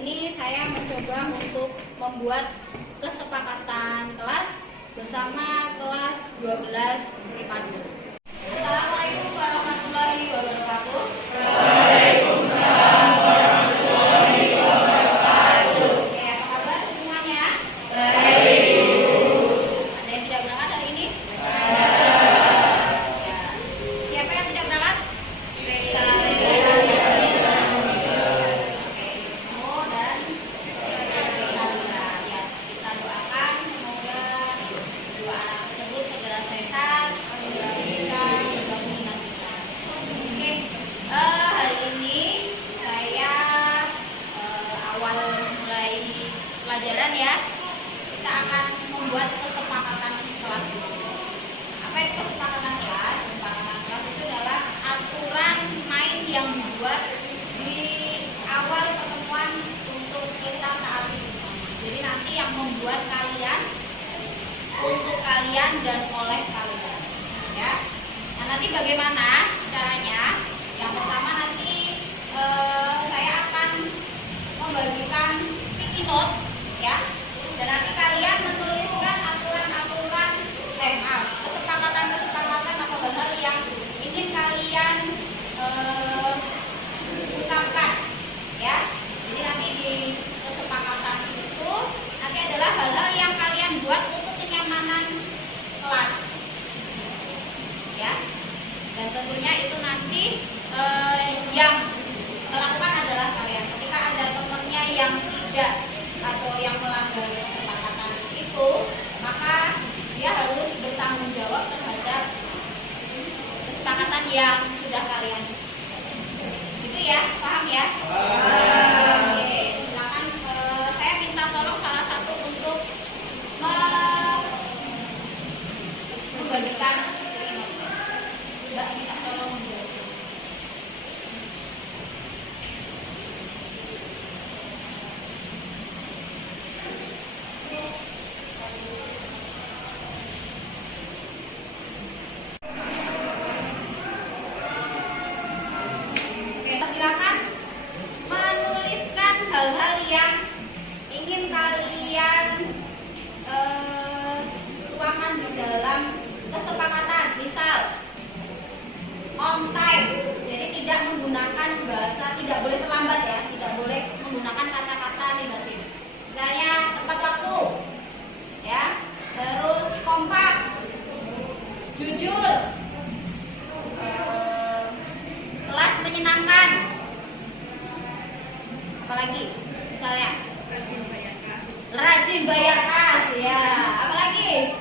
ini saya mencoba untuk membuat kesepakatan kelas bersama kelas 12 IPA 2. Assalamualaikum warahmatullahi wabarakatuh. Waalaikumsalam warahmatullahi wabarakatuh. Oke, apa kabar semuanya? Baik. Ada yang tidak berangkat hari ini? Ada. Ya. Siapa yang tidak berangkat? Saya. Kita doakan semoga dua anak tersebut segera sehat, diberikan kemudian kita. Oke, hari ini saya awal mulai pelajaran ya, kita akan membuat kesepakatan kelas. Apa itu kesepakatan kelas? Kesepakatan kelas itu adalah aturan main yang dibuat di awal pertemuan untuk kita saat ini. Jadi nanti yang membuat kalian, untuk kalian dan oleh kalian, ya. Nah, nanti bagaimana caranya? Yang pertama nanti saya akan membagikan sticky note, ya. Dan nanti kalian menuliskan aturan-aturan, kesepakatan-kesepakatan atau hal yang ingin kalian ungkapkan, ya. Jadi nanti di kesepakatan itu nanti adalah hal-hal yang kalian buat untuk kenyamanan kelas, ya. Dan tentunya itu nanti yang melakukan adalah kalian. Ketika ada temannya yang tidak atau yang melanggar kesepakatan itu, maka dia harus bertanggung jawab terhadap kesepakatan yang sudah kalian. Gitu ya, paham ya? Oke, silakan saya minta tolong salah satu untuk membagikan ini. Mbak minta tolong menjawab. Oke, silakan menuliskan hal-hal yang ingin kalian tuangkan di dalam kesepakatan. Misal on time, jadi tidak menggunakan bahasa, tidak boleh terlambat ya, tidak boleh menggunakan kata-kata negatif. Misalnya tepat waktu, ya, terus kompak, jujur, kelas menyenangkan, apalagi misalnya rajin bayar kas, ya, apalagi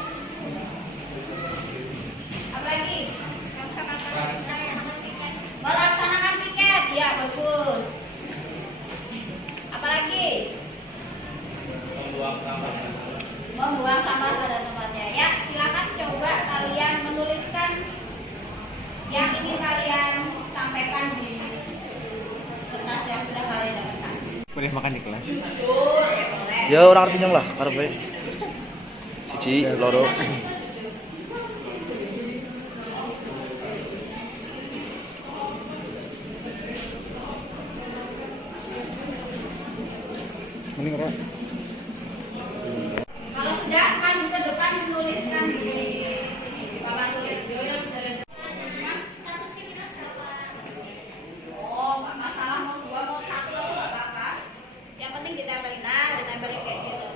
melaksanakan piket, ya, bagus. Apalagi membuang sampah pada tempatnya, ya. Silakan coba kalian menuliskan yang ingin kalian sampaikan di kertas yang sudah kalian dapatkan. Boleh makan di kelas? Jujur, ya boleh. Ya ora artinya lah karepe. Siji loro. Mending Rok. Kalau sudah maju ke depan menuliskan di papan tulis. Oh, nggak masalah mau dua mau satu nggak apa-apa. Yang penting ditempelin, ditempelin kayak gitu.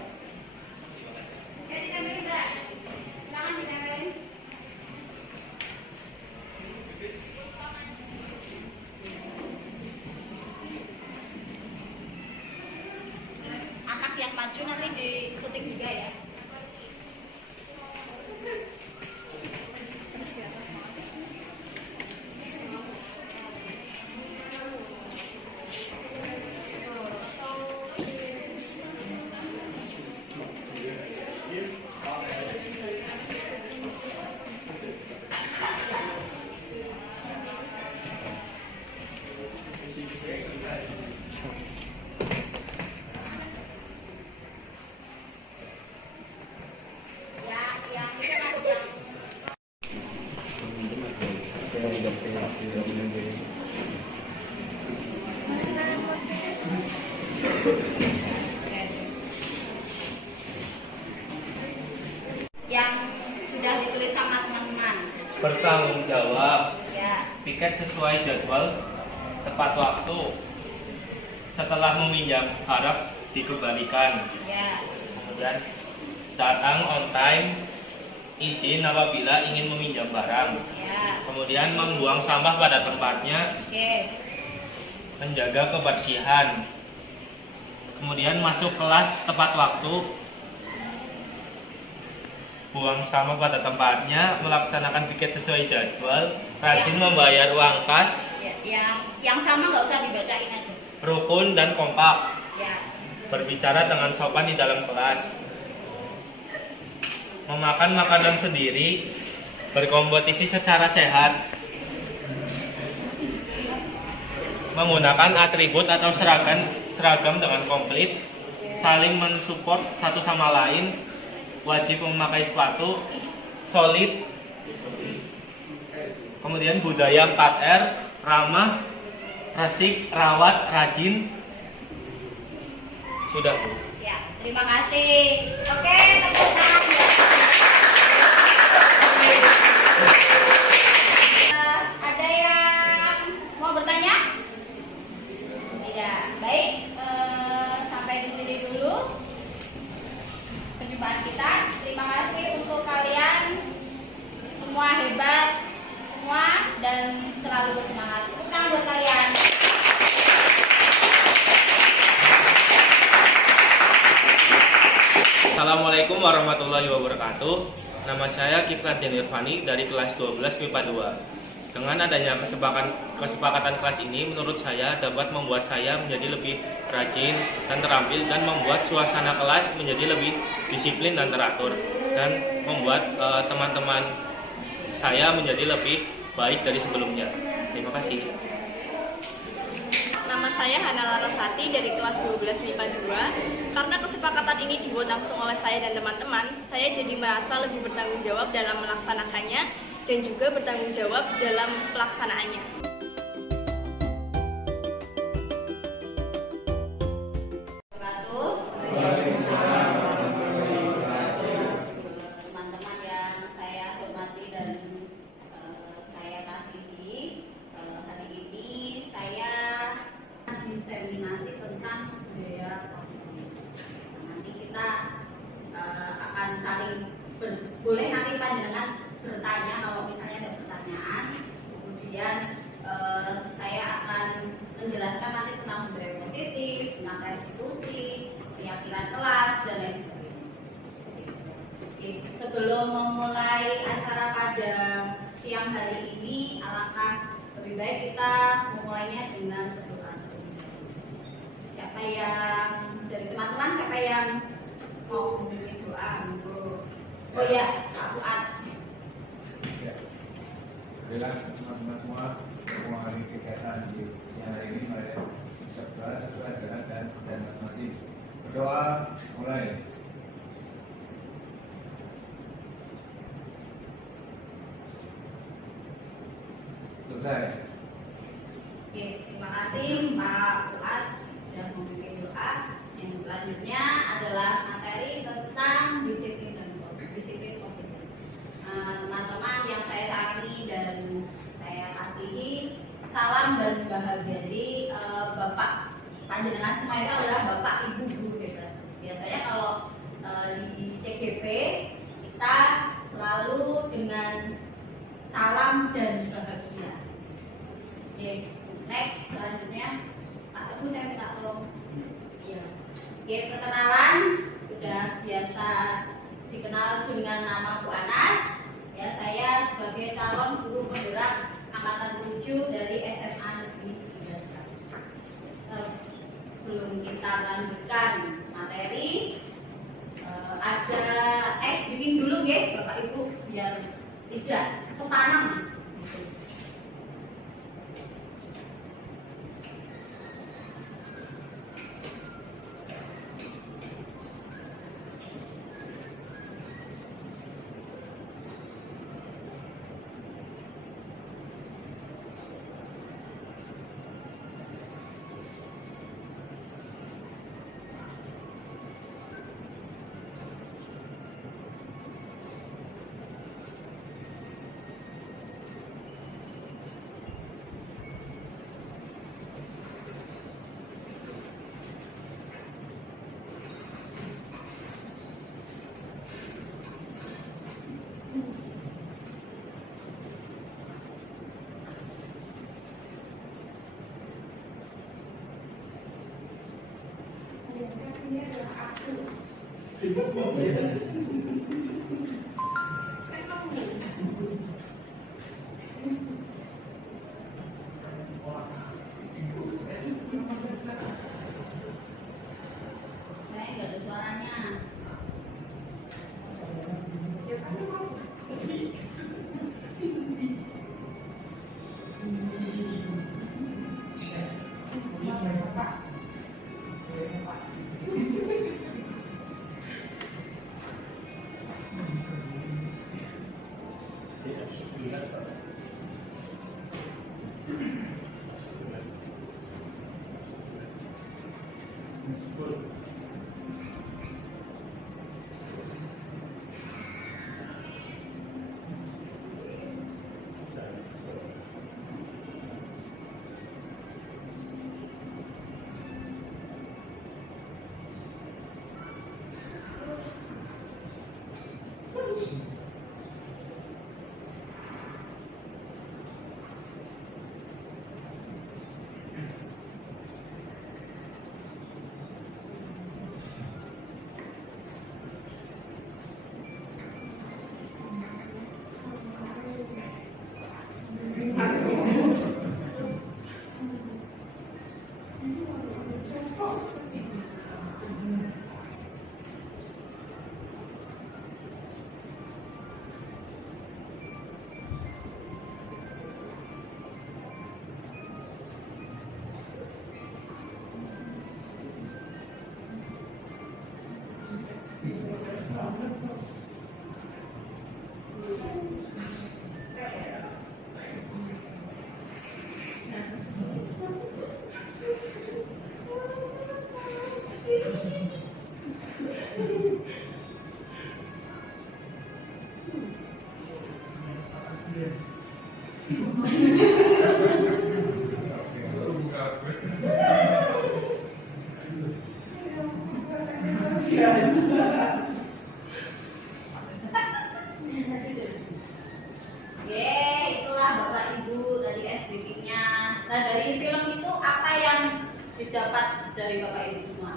Oke, ditempelin nggak? Silakan ditempelin. Anak yang maju nanti di syuting juga ya. Yang sudah ditulis sama teman-teman. Bertanggung jawab, Ya. piket sesuai jadwal, tepat waktu. Setelah meminjam harap dikembalikan. Ya. Kemudian datang on time, izin apabila ingin meminjam barang. Ya. Kemudian membuang sampah pada tempatnya, Oke. menjaga kebersihan. Kemudian masuk kelas tepat waktu, buang sampah pada tempatnya, melaksanakan piket sesuai jadwal, rajin membayar uang kas, Ya, yang sama nggak usah dibacain aja. rukun dan kompak, Ya. berbicara dengan sopan di dalam kelas, memakan makanan sendiri, berkompetisi secara sehat, menggunakan atribut atau seragam dengan komplit, saling mensupport satu sama lain, wajib memakai sepatu, solid, kemudian budaya 4R, ramah, resik, rawat, rajin. Sudah, Bu. Ya, terima kasih. Oke, tepuk tangan. Ada yang mau bertanya? Tidak. Baik, sampai di sini dulu perjumpaan kita. Terima kasih untuk kalian semua, hebat semua dan selalu bersemangat. Tepuk tangan buat kalian. Assalamualaikum warahmatullahi wabarakatuh. Nama saya Kiflan Irfani dari kelas 12 MIPA 2. Dengan adanya kesepakatan kelas ini, menurut saya dapat membuat saya menjadi lebih rajin dan terampil, dan membuat suasana kelas menjadi lebih disiplin dan teratur, dan membuat teman-teman saya menjadi lebih baik dari sebelumnya. Terima kasih. Nama saya Hana Larasati dari kelas 12 MIPA 2. Karena kesepakatan ini dibuat langsung oleh saya dan teman-teman, saya jadi merasa lebih bertanggung jawab dalam melaksanakannya dan juga bertanggung jawab dalam pelaksanaannya. Teman-teman yang saya hormati dan saya kasihi, hari ini saya diseminasi tentang budaya positif. Nanti kita akan saling boleh nanti panjenengan bertanya kalau misalnya ada pertanyaan. Kemudian saya akan menjelaskan nanti tentang budaya positif, tentang restitusi, keyakinan kelas dan lain sebagainya. Oke, sebelum memulai acara pada siang hari ini, alangkah lebih baik kita memulainya dengan berdoa. Siapa yang dari teman-teman, siapa yang mau memilih doa? Oh ya, Pak Fuad. Adalah teman-teman semua mengalami kegiatan di siang hari ini, mari kita berdoa sesuai ajaran dan masing-masing. Berdoa mulai. Selesai. Oke, terima kasih Pak Fuad sudah memimpin doa. Yang selanjutnya adalah materi tentang disiplin dan disiplin positif. Teman-teman yang saya sayangi dan saya kasihi, salam dan bahagia. Jadi Bapak panjenengan semua itu adalah Bapak Ibu Guru kita. Biasanya kalau di CGP kita selalu dengan salam dan bahagia. Oke, next selanjutnya Pak Teguh, saya minta tolong. Iya. Oke, perkenalan sudah biasa dikenal dengan nama Bu Anas. Ya, saya sebagai calon guru penggerak angkatan 7 dari SMA Negeri 3. Sebelum kita lanjutkan materi, ada bikin dulu ya Bapak Ibu biar tidak sepanang. Saya nggak ada suaranya. Itulah Bapak Ibu tadi SBK-nya. Nah, dari film itu apa yang didapat dari Bapak Ibu semua?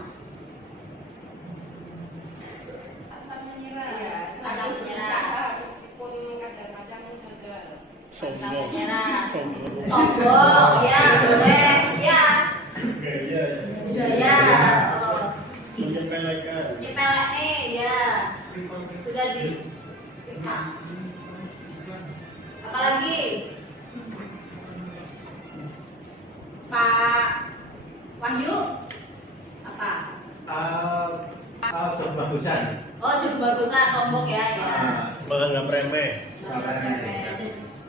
Pantang menyerah. Ya, Selalu pantang menyerah. berusaha meskipun kadang-kadang gagal. Pantang menyerah. Sombong, ya boleh, ya. Budaya. Nyepelek, ya. Sudah di. Apalagi Pak Wahyu apa? Bagusan. Oh, cukup bagusan sombong ya. Menganggap remeh.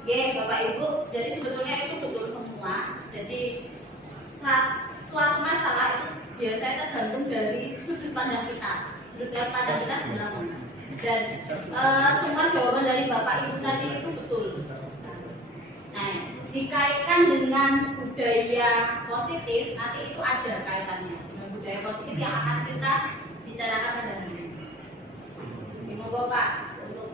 Oke, Bapak Ibu, jadi sebetulnya itu betul semua. Jadi suatu masalah itu biasanya tergantung dari sudut pandang kita. Sudut pandang kita sebelah mana? Dan semua jawaban dari Bapak Ibu tadi itu betul. Nah, dikaitkan dengan budaya positif, nanti itu ada kaitannya dengan budaya positif yang akan kita bicarakan pada hari ini. Monggo Pak untuk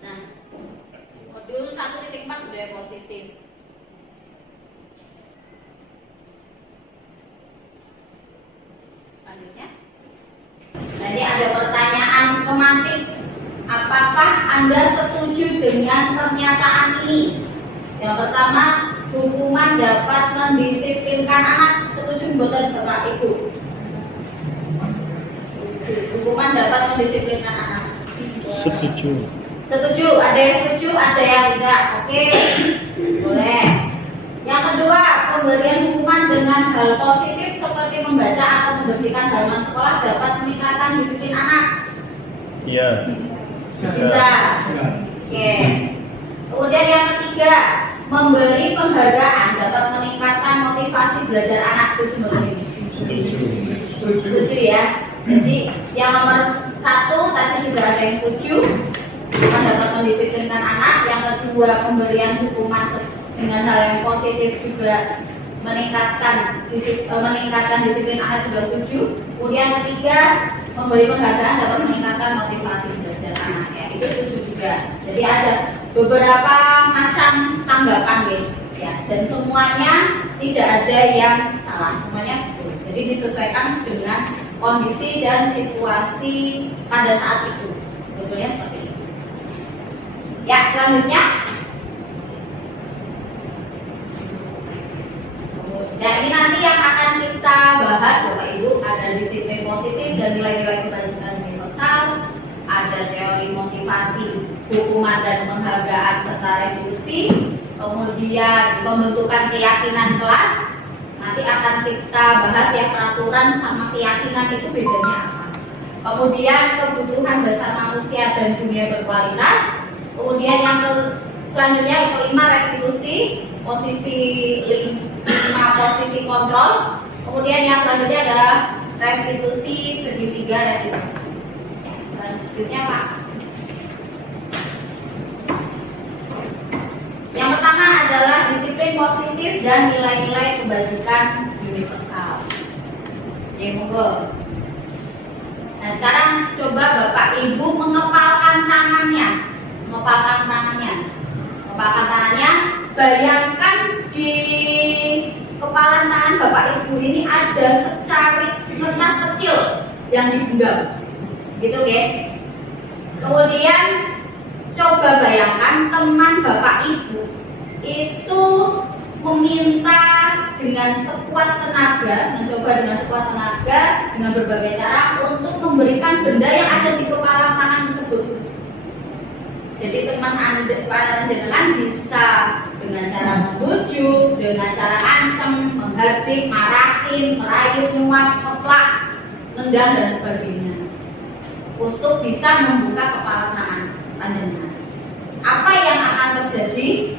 nah, modul 1.4 budaya positif. Selanjutnya. Jadi ada pertanyaan pemantik. Apakah Anda setuju dengan pernyataan ini? Yang pertama, hukuman dapat mendisiplinkan anak. Setuju mboten Bapak Ibu? Hukuman dapat mendisiplinkan anak. Setuju. Setuju, ada yang setuju, ada yang tidak. Oke, boleh. Yang kedua, pemberian hukuman dengan hal positif seperti membaca atau membersihkan halaman sekolah dapat meningkatkan disiplin anak. Iya. Bisa. Oke. Kemudian yang ketiga, memberi penghargaan dapat meningkatkan motivasi belajar anak. Setuju mbak ini? Setuju ya. Jadi yang nomor 1 tadi juga ada yang setuju, dapat mendisiplinkan anak. Yang kedua, pemberian hukuman dengan hal yang positif juga meningkatkan disiplin anak juga setuju. Kemudian ketiga, memberi penghargaan dapat meningkatkan motivasi belajar anak. Ya, itu setuju juga. juga. Jadi ada beberapa macam tanggapan gitu ya, dan semuanya tidak ada yang salah, semuanya betul. Jadi disesuaikan dengan kondisi dan situasi pada saat itu. Sebetulnya seperti itu. Ya, selanjutnya. Nah, ini nanti yang akan kita bahas Bapak Ibu, ada disiplin positif dan nilai-nilai kebajikan universal, ada teori motivasi, hukuman dan penghargaan serta restitusi, kemudian pembentukan keyakinan kelas. Nanti akan kita bahas ya, peraturan sama keyakinan itu bedanya apa. Kemudian kebutuhan dasar manusia dan dunia berkualitas. Kemudian yang selanjutnya yang kelima restitusi, posisi 5 posisi kontrol. Kemudian yang selanjutnya adalah restitusi segitiga restitusi. Ya, selanjutnya Pak. Yang pertama adalah disiplin positif dan nilai-nilai kebajikan universal. Ya, monggo. Nah, sekarang coba Bapak Ibu mengepalkan tangannya. Bayangkan di kepala tangan Bapak Ibu ini ada secari kertas kecil yang digenggam, gitu ya. Kemudian coba bayangkan teman Bapak Ibu itu meminta dengan sekuat tenaga, mencoba dengan sekuat tenaga dengan berbagai cara untuk memberikan benda yang ada di kepala tangan tersebut. Jadi teman Anda bisa dengan cara membujuk, dengan cara ancam, menghardik, marahin, merayu, nyuap, ngeplak, nendang dan sebagainya, untuk bisa membuka kepala tangan Anda. Apa yang akan terjadi?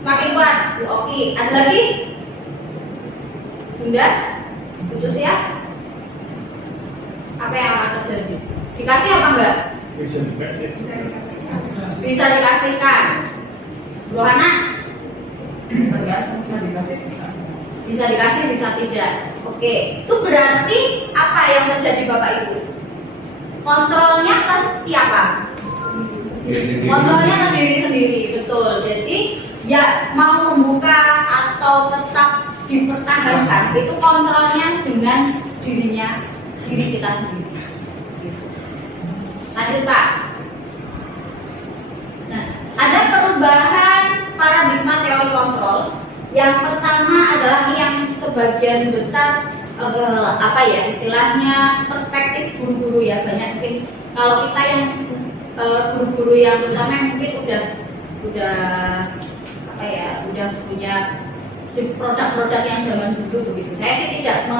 Semakin kuat. Oke. Ada lagi? Bunda? Putus ya? Apa yang akan terjadi? Dikasih apa enggak? Bisa dikasihkan. Rohana? Bisa dikasih, bisa tidak. Oke, itu berarti apa yang terjadi Bapak Ibu? Kontrolnya ke siapa? Kontrolnya ke diri sendiri, betul. Jadi ya mau membuka atau tetap dipertahankan, itu kontrolnya dengan diri kita sendiri. Lanjut Pak. Nah, ada perubahan paradigma teori kontrol. Yang pertama adalah yang sebagian besar istilahnya perspektif guru-guru ya, banyak mungkin kalau kita yang guru-guru yang terutama yang mungkin udah punya produk-produk yang zaman dulu begitu. Saya sih tidak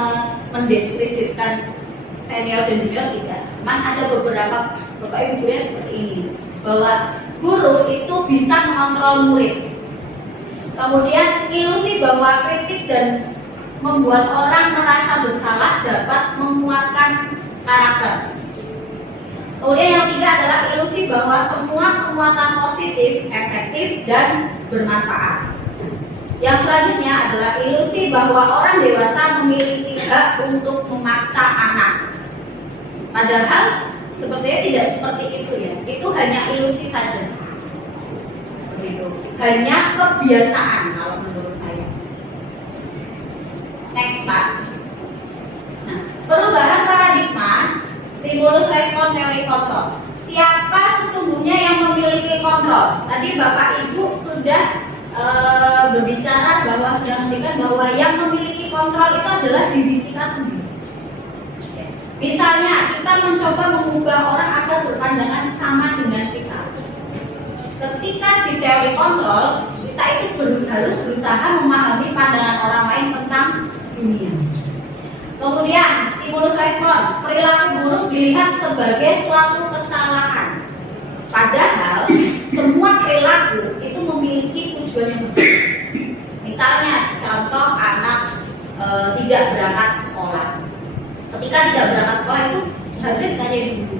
mendiskreditkan senior dan junior, tidak. Cuman ada beberapa Bapak Ibu guru yang seperti ini, bahwa guru itu bisa mengontrol murid. Kemudian ilusi bahwa kritik dan membuat orang merasa bersalah dapat menguatkan karakter. Kemudian yang ketiga adalah ilusi bahwa semua penguatan positif, efektif dan bermanfaat. Yang selanjutnya adalah ilusi bahwa orang dewasa memiliki hak untuk memaksa anak. Padahal sepertinya tidak seperti itu ya. Itu hanya ilusi saja. Begitu. Hanya kebiasaan kalau menurut saya. Next Pak. Nah, perubahan paradigma stimulus respon teori kontrol. Siapa sesungguhnya yang memiliki kontrol? Tadi Bapak Ibu sudah berbicara bahwa sudah menunjukkan bahwa yang memiliki kontrol itu adalah diri kita sendiri. Misalnya kita mencoba mengubah orang agar berpandangan sama dengan kita. Ketika di teori kontrol, kita itu harus berusaha memahami pandangan orang lain tentang dunia. Kemudian stimulus respon, perilaku buruk dilihat sebagai suatu kesalahan. Padahal semua perilaku itu memiliki tujuan yang berbeda. Misalnya contoh anak tidak berangkat sekolah. Ketika tidak berangkat sekolah itu harusnya ditanya dulu.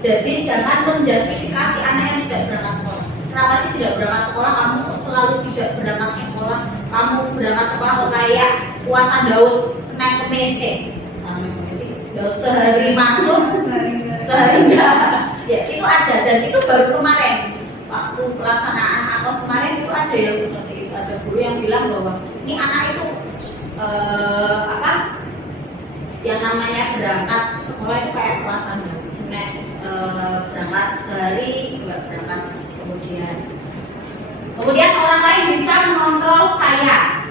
Jadi jangan menjustifikasi anak yang tidak berangkat sekolah. Kenapa sih tidak berangkat sekolah? Kamu selalu tidak berangkat sekolah. Kamu berangkat sekolah kok kayak puasa Daud Senin Kemis. Daud sehari masuk, sehari enggak. Ya itu ada, dan itu baru kemarin waktu pelaksanaan AKOS kemarin itu ada yang seperti itu. Ada guru yang bilang bahwa ini anak itu yang namanya berangkat sekolah itu kayak kelasan berangkat sehari nggak berangkat kemudian orang lain bisa mengontrol saya.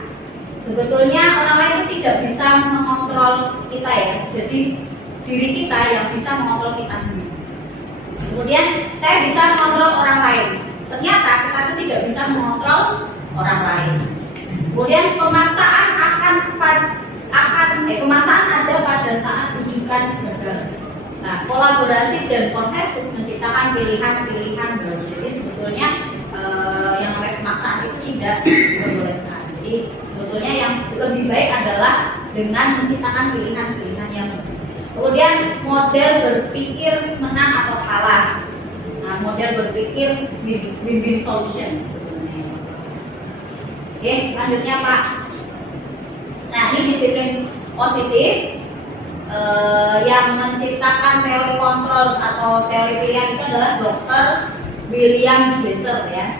Sebetulnya orang lain itu tidak bisa mengontrol kita ya, jadi diri kita yang bisa mengontrol kita sendiri. Kemudian saya bisa mengontrol orang lain, ternyata kita itu tidak bisa mengontrol orang lain. Kemudian pemaksaan pemaksaan ada pada saat rujukan gagal. Nah, kolaborasi dan konsensus menciptakan pilihan-pilihan baru. Jadi sebetulnya yang namanya pemaksaan itu tidak diperbolehkan. Jadi sebetulnya yang lebih baik adalah dengan menciptakan pilihan-pilihan yang baru. Kemudian model berpikir menang atau kalah. Nah, model berpikir win-win solution sebetulnya. Oke, selanjutnya Pak. Nah, ini disiplin positif yang menciptakan teori kontrol atau teori pilihan itu adalah Dr. William Glasser ya.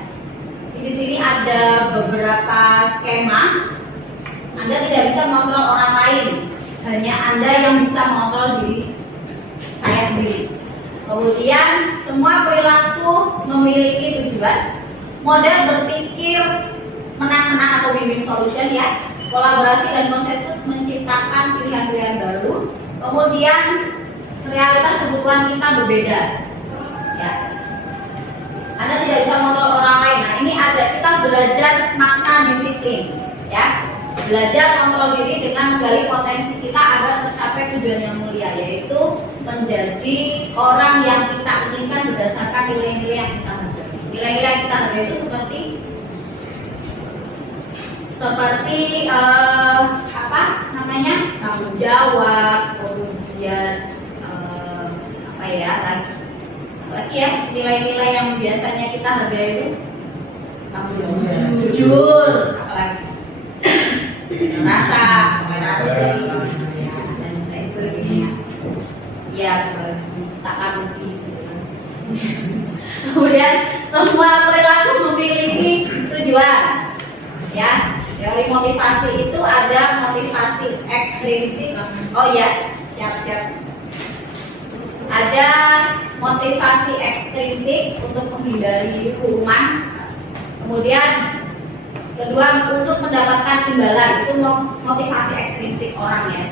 Di sini ada beberapa skema. Anda tidak bisa mengontrol orang lain, hanya Anda yang bisa mengontrol diri saya sendiri. Kemudian semua perilaku memiliki tujuan. Model berpikir menang-menang atau win-win solution ya. Kolaborasi dan konsensus menciptakan pilihan-pilihan baru. Kemudian realitas kebutuhan kita berbeda. Ya. Anda tidak bisa mengontrol orang lain. Nah, ini ada kita belajar makna disiplin, ya. Belajar kontrol diri dengan menggali potensi kita agar tercapai tujuan yang mulia, yaitu menjadi orang yang kita inginkan berdasarkan nilai-nilai yang kita hargai. Nilai-nilai yang kita hargai itu seperti tanggung jawab, kemudian lagi ya nilai-nilai yang biasanya kita hargai itu jujur, apalagi rasa, toleransi, dan lain sebagainya. Ya, takkan rugi. Kemudian semua perilaku memiliki tujuan. Ya, dari motivasi itu ada motivasi ekstrinsik. Oh ya, siap. Ada motivasi ekstrinsik untuk menghindari hukuman. Kemudian kedua untuk mendapatkan imbalan, itu motivasi ekstrinsik orang ya.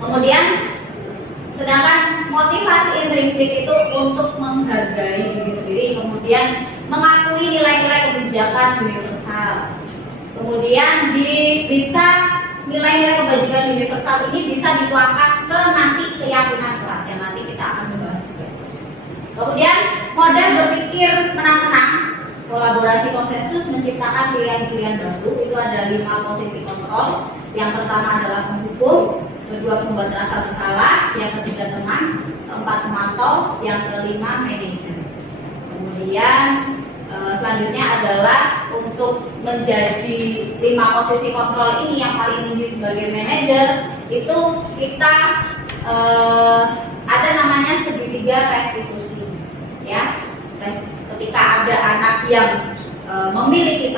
Kemudian sedangkan motivasi intrinsik itu untuk menghargai diri sendiri, kemudian mengakui nilai-nilai kebijakan universal. Kemudian bisa nilai-nilai kebajikan universal ini bisa dituangkan ke nanti keyakinan kelas yang nanti kita akan membahas juga. Kemudian model berpikir menang-menang, kolaborasi konsensus menciptakan pilihan-pilihan baru. Itu ada 5 posisi kontrol. Yang pertama adalah menghukum, kedua membuat rasa bersalah, yang ketiga teman, keempat memantau, yang kelima manajer. Kemudian selanjutnya adalah untuk menjadi 5 posisi kontrol ini yang paling tinggi sebagai manajer itu kita ada namanya segitiga restitusi ya. Ketika ada anak yang memiliki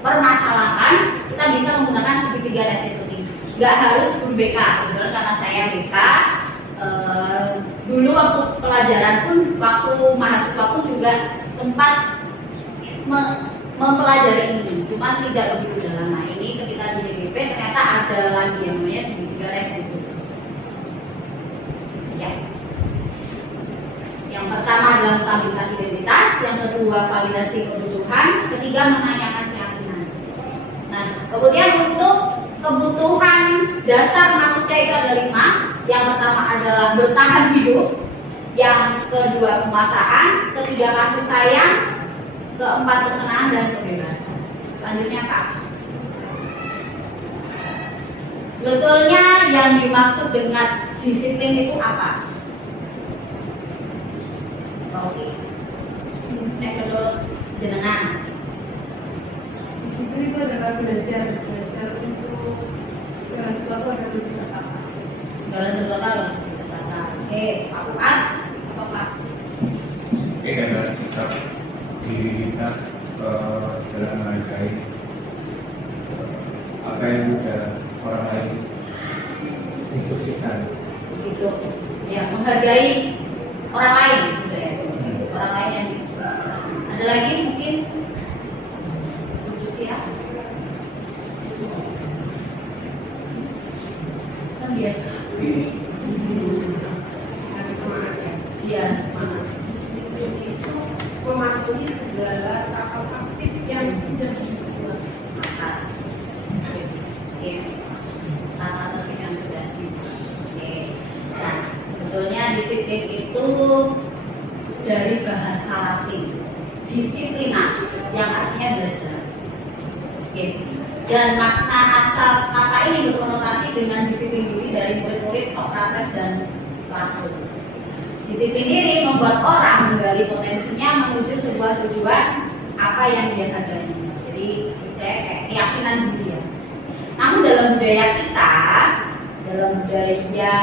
permasalahan, kita bisa menggunakan segitiga restitusi. Nggak harus guru BK, karena saya BK. Dulu waktu pelajaran pun, waktu mahasiswa pun juga sempat mempelajari ini, cuma tidak begitu dalam. Nah, ini ketika di JGP ternyata ada lagi yang namanya segitiga restitusi. Ya. Yang pertama adalah stabilitas identitas, yang kedua validasi kebutuhan, ketiga menanyakan keyakinan. Nah, kemudian untuk kebutuhan dasar manusia itu ada 5. Yang pertama adalah bertahan hidup, yang kedua penguasaan, ketiga kasih sayang, keempat kesenangan dan kebebasan. Selanjutnya Pak. Sebetulnya yang dimaksud dengan disiplin itu apa? Oke. Saya menurut jenengan. Disiplin itu adalah belajar untuk segala sesuatu harus ditata. Segala sesuatu harus ditata. Oke, Pak Fuad, apa Pak? diri kita dalam menghargai apa yang sudah orang lain instruksikan. Begitu. Ya, menghargai orang lain gitu ya. Orang lain yang ada lagi mungkin ya. Kan dia Harus semangat ya. dia Semangat. Disiplin itu mematuhi segala tahap aktif yang sudah dibuat. ya. Tata tertib yang sudah Oke. Nah, sebetulnya disiplin itu dari bahasa Latin disiplina yang artinya belajar. Oke. Dan makna asal kata ini berkonotasi dengan disiplin diri dari murid-murid Socrates dan Plato. Disiplin diri membuat orang menggali potensinya menuju sebuah tujuan apa yang dia hadani. Jadi istilahnya kayak keyakinan diri ya. Namun dalam budaya kita, dalam budaya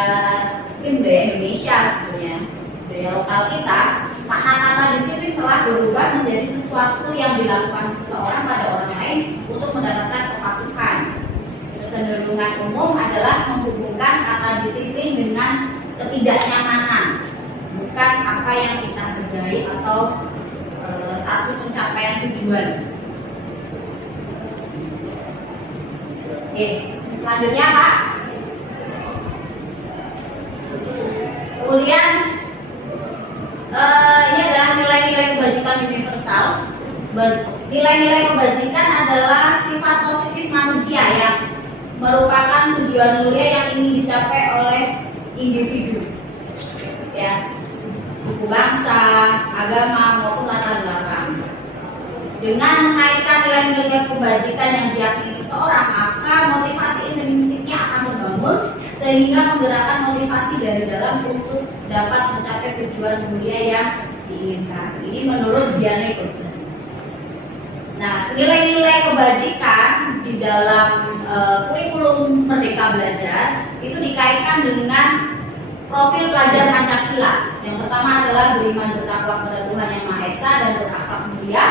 mungkin budaya Indonesia sebenarnya, budaya lokal kita, makna kata disiplin telah berubah menjadi sesuatu yang dilakukan seseorang pada orang lain untuk mendapatkan kepatuhan. Kecenderungan umum adalah menghubungkan kata disiplin dengan ketidaknyamanan, bukan apa yang kita hargai atau satu pencapaian tujuan. Oke, selanjutnya Pak. Kemudian ini adalah nilai-nilai kebajikan universal. Nilai-nilai kebajikan adalah sifat positif manusia yang merupakan tujuan mulia yang ingin dicapai oleh individu, ya, suku bangsa, agama maupun latar belakang. Dengan mengaitkan nilai-nilai kebajikan yang diyakini seseorang, maka motivasi intrinsiknya akan membangun sehingga menggerakkan motivasi dari dalam untuk dapat mencapai tujuan mulia yang diinginkan. Ini menurut Diane Koster. Nah, nilai-nilai kebajikan di dalam kurikulum Merdeka Belajar itu dikaitkan dengan profil pelajar Pancasila. Yang pertama adalah beriman bertakwa kepada Tuhan Yang Maha Esa dan berakhlak mulia.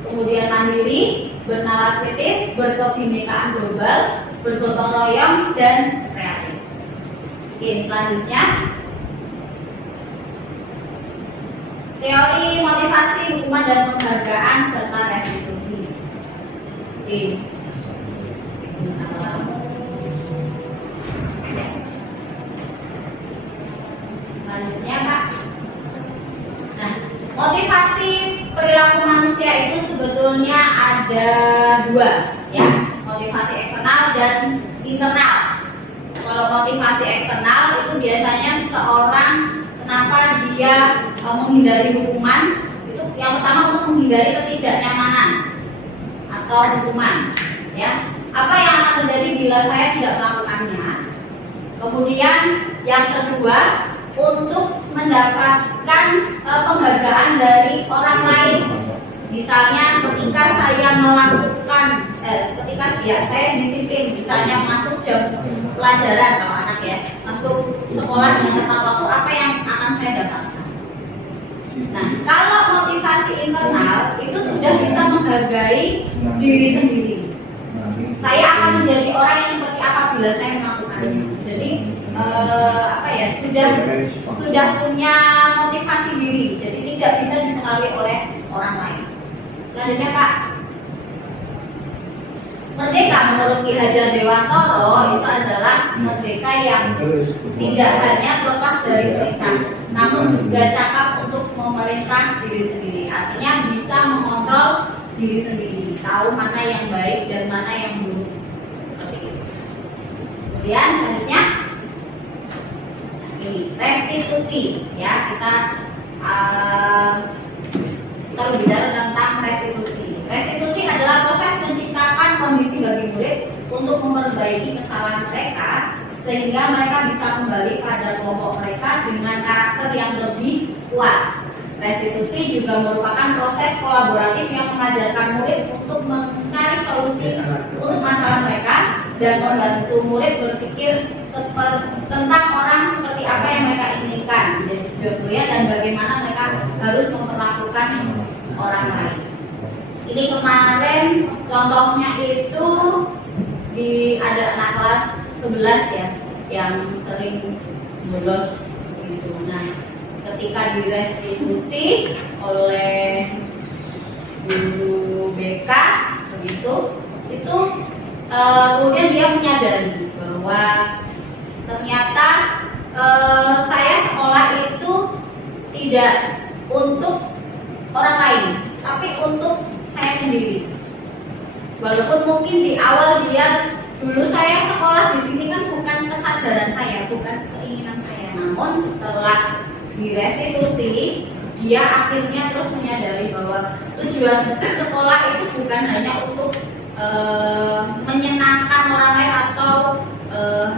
Kemudian mandiri, bernalar kritis, berkebinekaan global, bergotong royong, dan kreatif. Oke, selanjutnya teori motivasi, hukuman dan penghargaan serta restitusi. Oke. Selanjutnya Pak. Nah, motivasi perilaku manusia itu sebetulnya ada dua, ya, motivasi eksternal dan internal. Kalau motivasi eksternal itu biasanya seseorang kenapa dia menghindari hukuman, itu yang pertama untuk menghindari ketidaknyamanan atau hukuman, ya. Apa yang akan terjadi bila saya tidak melakukannya? Kemudian yang kedua untuk mendapatkan penghargaan dari orang lain. Misalnya ketika saya melakukan, ketika saya disiplin, misalnya masuk jam pelajaran kalau anak ya, masuk sekolah dengan tepat waktu, apa yang akan saya dapatkan? Nah, kalau motivasi internal itu sudah bisa menghargai diri sendiri. Saya akan menjadi orang yang seperti apa bila saya melakukannya. Jadi sudah punya motivasi diri, jadi tidak bisa dipengaruhi oleh orang lain. Selanjutnya Pak, merdeka menurut Ki Hajar Dewantoro itu adalah merdeka yang tidak hanya terlepas dari perintah, namun juga cakap untuk memerintah diri sendiri. Artinya bisa mengontrol diri sendiri, tahu mana yang baik dan mana yang buruk. Seperti itu. Kemudian selanjutnya restitusi, ya, kita berbicara tentang restitusi. Restitusi adalah proses menciptakan kondisi bagi murid untuk memperbaiki kesalahan mereka sehingga mereka bisa kembali pada kelompok mereka dengan karakter yang lebih kuat. Restitusi juga merupakan proses kolaboratif yang mengajarkan murid untuk mencari solusi untuk masalah mereka dan membantu murid berpikir tentang orang seperti apa yang mereka inginkan dan bagaimana mereka harus memperlakukan orang lain. Ini kemarin contohnya itu ada anak kelas 11 ya yang sering bolos gitu. Nah, ketika direstitusi oleh guru BK begitu, itu kemudian dia menyadari bahwa ternyata saya sekolah itu tidak untuk orang lain, tapi untuk saya sendiri. Walaupun mungkin di awal dia dulu saya sekolah di sini kan bukan kesadaran saya, bukan keinginan saya, namun setelah direstitusi dia akhirnya terus menyadari bahwa tujuan sekolah itu bukan hanya untuk menyenangkan orang lain atau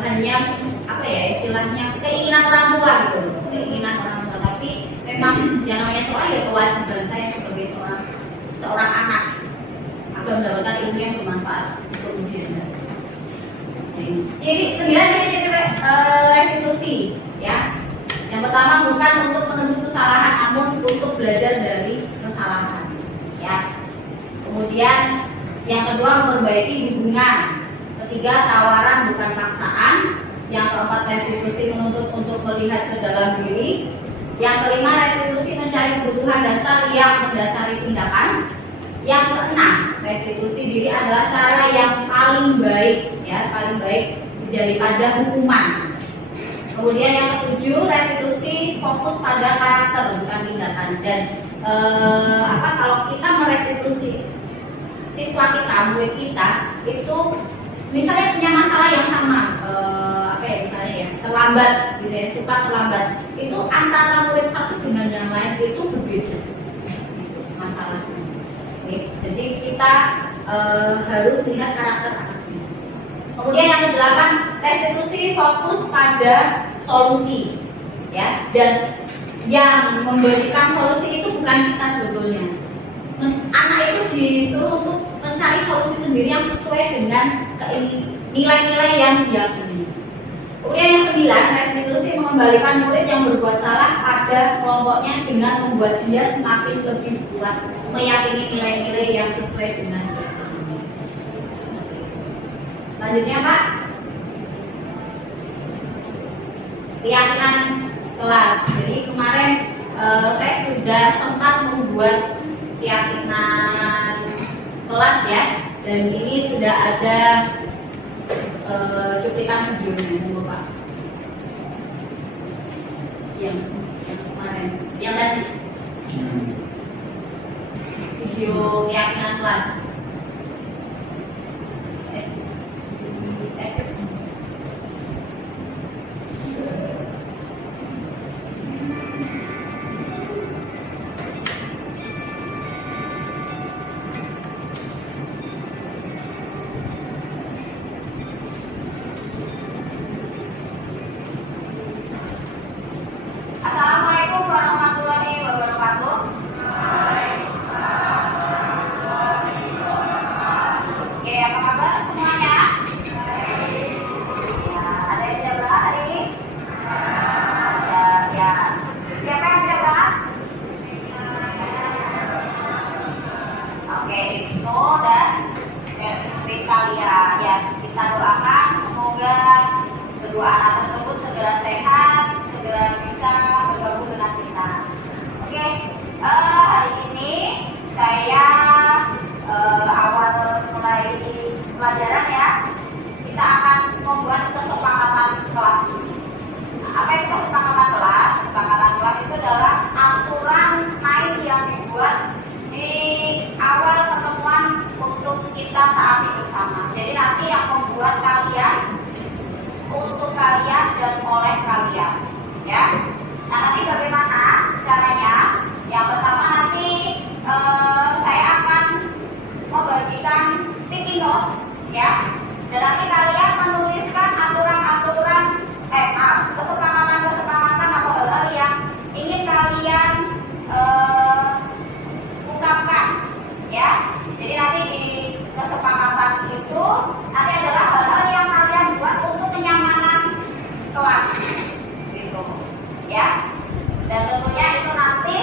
hanya apa ya istilahnya keinginan orang tua gitu, keinginan orang tua, tapi memang yang namanya sekolah ya kewajiban saya sebagai seorang anak agar mendapatkan ilmu yang bermanfaat untuk kemudian. Sembilan ciri-ciri restitusi ya. Yang pertama bukan untuk menebus kesalahan, namun untuk belajar dari kesalahan ya. Kemudian yang kedua memperbaiki hubungan. Ketiga tawaran bukan paksaan. Yang keempat restitusi menuntut untuk melihat ke dalam diri. Yang kelima restitusi mencari kebutuhan dasar yang mendasari tindakan. Yang keenam restitusi diri adalah cara yang paling baik ya, paling baik daripada hukuman. Kemudian yang ketujuh restitusi fokus pada karakter bukan tindakan. Dan kalau kita merestitusi siswa kita, murid kita itu misalnya punya masalah yang sama, misalnya ya terlambat, gitu ya, suka terlambat, itu antara murid satu dengan yang lain itu berbeda masalahnya. Jadi kita harus lihat karakter anaknya. Kemudian yang kedelapan restitusi fokus pada solusi, ya, dan yang memberikan solusi itu bukan kita sebetulnya. Anak itu disuruh untuk mencari solusi sendiri yang sesuai dengan nilai-nilai yang diyakini. Kemudian yang 9 restitusi mengembalikan murid yang berbuat salah pada kelompoknya dengan membuat dia semakin lebih kuat meyakini nilai-nilai yang sesuai dengan Selanjutnya Pak, keyakinan kelas. Jadi kemarin saya sudah sempat membuat keyakinan kelas ya, dan ini sudah ada cuplikan videonya dulu Pak. Yang kemarin, yang tadi video keyakinan kelas. Assalamualaikum warahmatullahi wabarakatuh. Oke, apa kabar semuanya? Ya, ada yang jam berapa hari ini? Ya. Siapa yang jam berapa? Oke, Ibnu dan Vitalia. Ya, kita doakan semoga kedua anak tersebut segera sehat, segera bisa bergabung dengan kita. Oke, hari ini saya awal mulai pelajaran ya, kita akan membuat kesepakatan kelas. Apa itu kesepakatan kelas? Kesepakatan kelas itu adalah aturan main yang dibuat di awal pertemuan untuk kita taati bersama. Jadi nanti yang membuat kalian, untuk kalian dan oleh kalian, ya. Nah, nanti bagaimana caranya? Yang pertama nanti saya akan membagikan sticky note, ya. Dan nanti kalian menuliskan kesepakatan atau hal-hal yang ingin kalian ungkapkan, ya. Jadi nanti di kesepakatan itu nanti adalah hal-hal yang kalian buat untuk kenyamanan kelas, gitu, ya. Dan tentunya itu nanti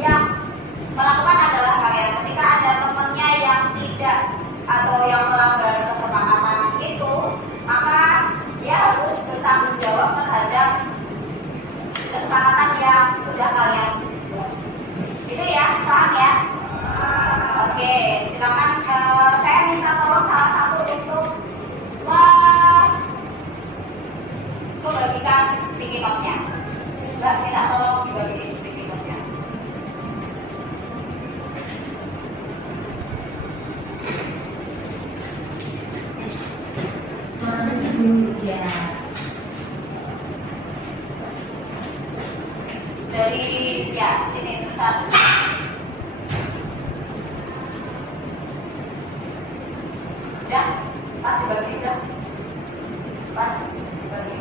yang melakukan adalah kalian. Ketika ada atau yang melanggar kesepakatan itu, maka dia harus bertanggung jawab terhadap kesepakatan yang sudah kalian buat. Itu ya, paham ya? Oke, silakan saya minta tolong salah satu untuk membagikan sticky note-nya. Mbak, minta tolong dibagiin sticky note-nya. Dari ya sini satu. Udah, pas dibagi udah. Pas dibagi.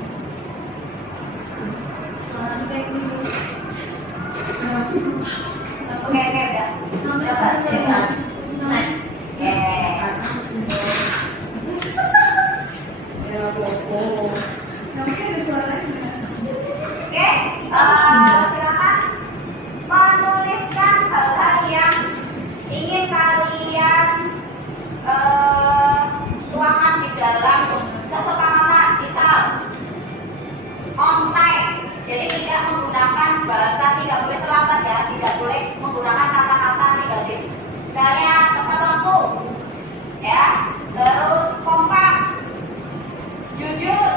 Oke, udah. Udah, Pak. Oke, silakan menuliskan hal-hal yang ingin kalian tuangkan di dalam kesepakatan. Misal on time, jadi tidak menggunakan bahasa, tidak boleh terlambat ya, tidak boleh menggunakan kata-kata negatif. Misalnya tepat waktu, ya, terus kompak, jujur,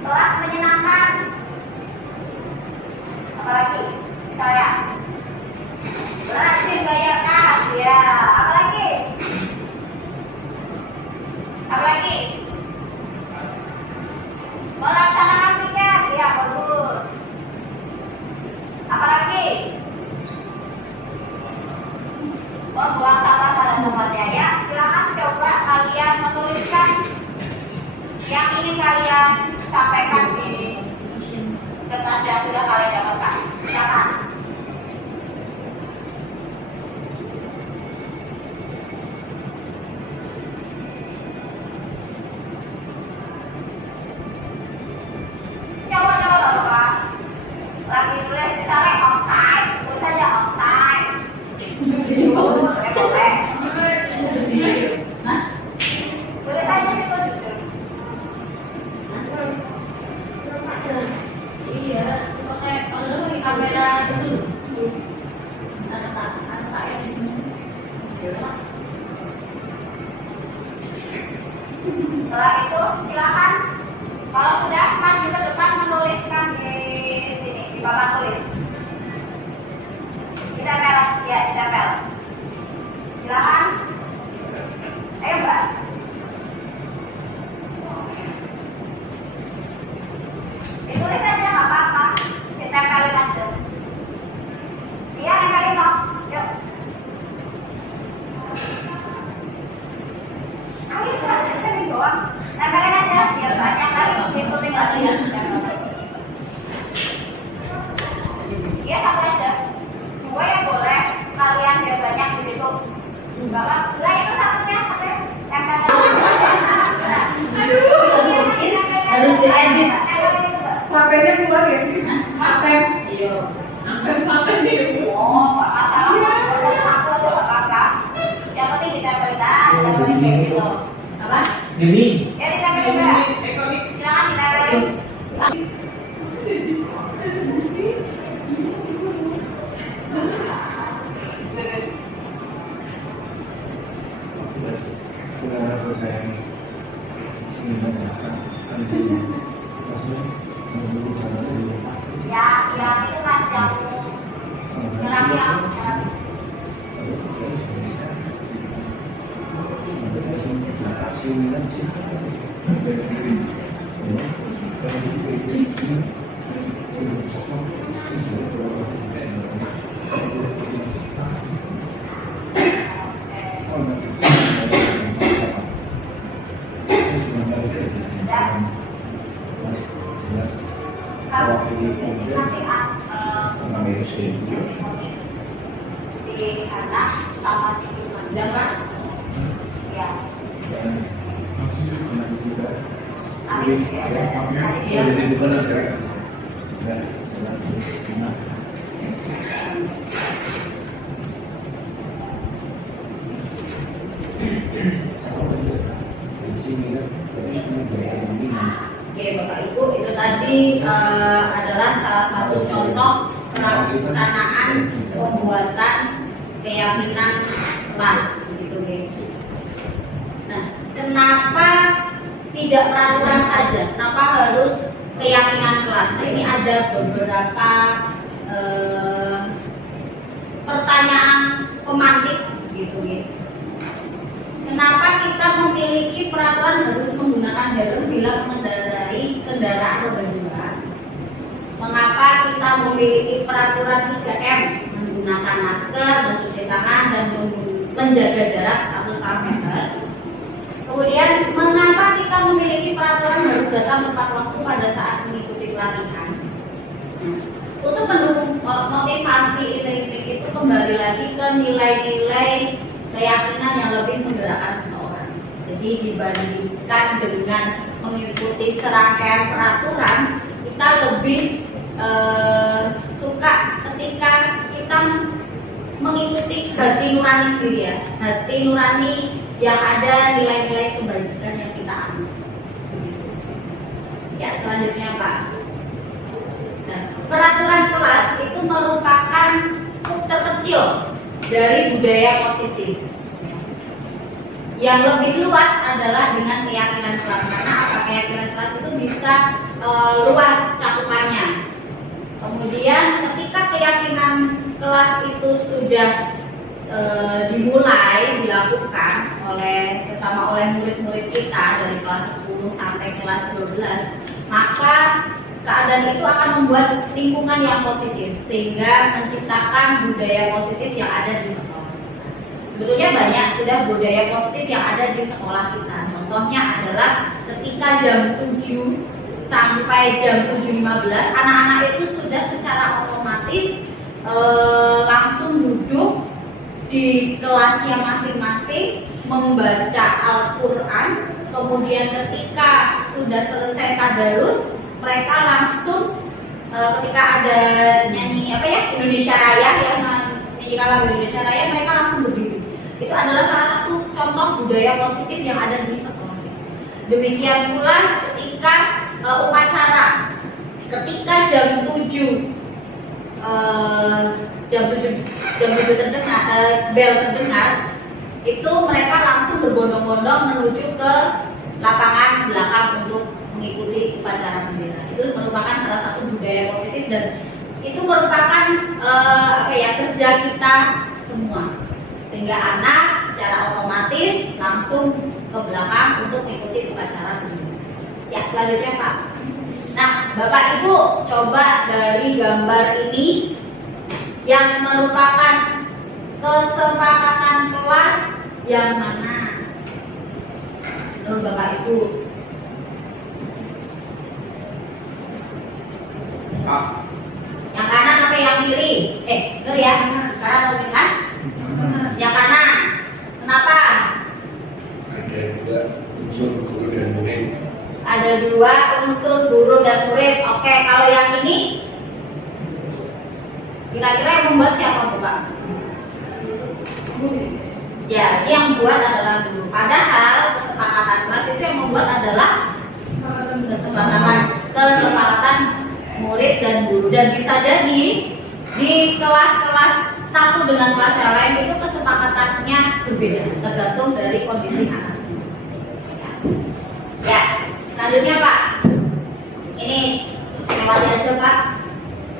telah menyenangkan, apalagi misalnya berhasil bayar kas, ya, apalagi melaksanakan tiket, ya, bagus, apalagi membuang sampah pada tempatnya, ya. Silakan coba kalian menuliskan yang ingin kalian sampaikan di kertas yang sudah kalian dapatkan. Silakan. Coba Bapak. Lagi tulis misalnya on time, tulis saja on time. Boleh. Hah? Boleh saja itu jujur. Iya, pakai kalau lagi kamera itu. Anak yang ini. Setelah itu silakan kalau sudah maju ke depan menuliskan di sini di papan tulis. Ditempel, ya ditempel. Silakan. Ayo Mbak. Ditulis aja nggak apa-apa. Ditempelin aja. Iya, nempelin dong. Yuk. Ayo, sini doang. Nempelin aja, biar banyak kali ikutin lagi ya. Iya, satu aja. Dua ya boleh. Kalian biar banyak di situ. Bapak, lah itu satunya, tempel. Harus diedit. Sampainya keluar ya sih? Sampai. Iya. Sampai nih. Oh, nggak masalah. Satu aja nggak apa-apa. Yang penting ditempelin aja, yang penting kayak gitu. Apa? Ini. Ya ditempelin Mbak. Silakan ditempelin. Ya, yang itu kan yang nyerang. Si anak sama si jangan ya tadi adalah salah satu contoh pelaksanaan pembuatan keyakinan kelas gitu guys. Nah, kenapa tidak peraturan saja? Kenapa harus keyakinan kelas? Nah, ini ada beberapa pertanyaan pemantik gitu guys. Kenapa kita memiliki peraturan harus menggunakan helm bila mengendarai kendaraan roda 2? Mengapa kita memiliki peraturan 3M, menggunakan masker, mencuci tangan, dan menjaga jarak 1,5 meter? Kemudian, mengapa kita memiliki peraturan harus datang tepat waktu pada saat mengikuti pelatihan? Untuk mendukung motivasi intrinsik itu kembali lagi ke nilai-nilai keyakinan yang lebih menggerakkan seseorang. Jadi dibandingkan dengan mengikuti serangkaian peraturan, kita lebih suka ketika kita mengikuti hati nurani sendiri ya, hati nurani yang ada nilai-nilai kebajikan yang kita ambil. Ya, selanjutnya Pak. Nah, peraturan kelas itu merupakan skup terkecil dari budaya positif. Yang lebih luas adalah dengan keyakinan kelas. Karena apa? Keyakinan kelas itu bisa luas cakupannya. Kemudian ketika keyakinan kelas itu sudah dimulai dilakukan terutama oleh murid-murid kita dari kelas 10 sampai kelas 12, maka keadaan itu akan membuat lingkungan yang positif sehingga menciptakan budaya positif yang ada di sekolah. Sebetulnya banyak sudah budaya positif yang ada di sekolah kita. Contohnya adalah ketika jam 7 sampai jam 7.15, anak-anak itu sudah secara otomatis langsung duduk di kelasnya masing-masing membaca Al-Quran. Kemudian ketika sudah selesai tadarus, mereka langsung ketika ada nyanyi Indonesia Raya, yang menyanyikan lagu Indonesia Raya, mereka langsung berdiri. Itu adalah salah satu contoh budaya positif yang ada di sekolah. Demikian pula ketika upacara, ketika jam 7 terdengar, bel terdengar, itu mereka langsung berbondong-bondong menuju ke lapangan belakang untuk mengikuti upacara bendera. Itu merupakan salah satu budaya positif dan itu merupakan kerja kita semua, sehingga anak secara otomatis langsung ke belakang untuk mengikuti upacara bendera. Ya, selanjutnya Pak. Nah, Bapak Ibu coba dari gambar ini yang merupakan kesepakatan kelas yang mana? Menurut Bapak Ibu? Yang kanan apa yang kiri? Benar ya? Kanan atau kan? Yang kanan. Kenapa? Ada dua unsur guru dan murid. Ada dua unsur guru dan murid. Oke, kalau yang ini kira-kira yang membuat siapa Bapak? Guru. Ya, ini yang membuat adalah guru. Padahal kesepakatan kelas itu yang membuat adalah kesepakatan murid dan guru. Dan bisa jadi di kelas-kelas satu dengan kelas yang lain itu kesepakatannya berbeda, tergantung dari kondisi anak. Ya, selanjutnya Pak. Ini lewati aja Pak.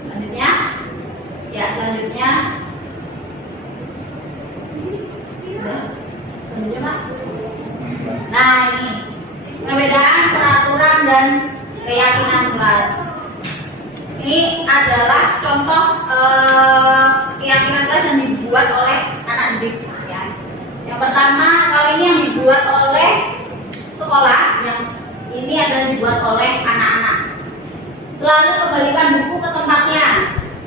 Selanjutnya. Ya, selanjutnya. Selanjutnya Pak. Nah, ini perbedaan peraturan dan keyakinan kelas. Ini adalah contoh keyakinan kelas yang dibuat oleh anak didik. Ya. Yang pertama, kalau ini yang dibuat oleh sekolah, yang ini adalah dibuat oleh anak-anak. Selalu kembalikan buku ke tempatnya.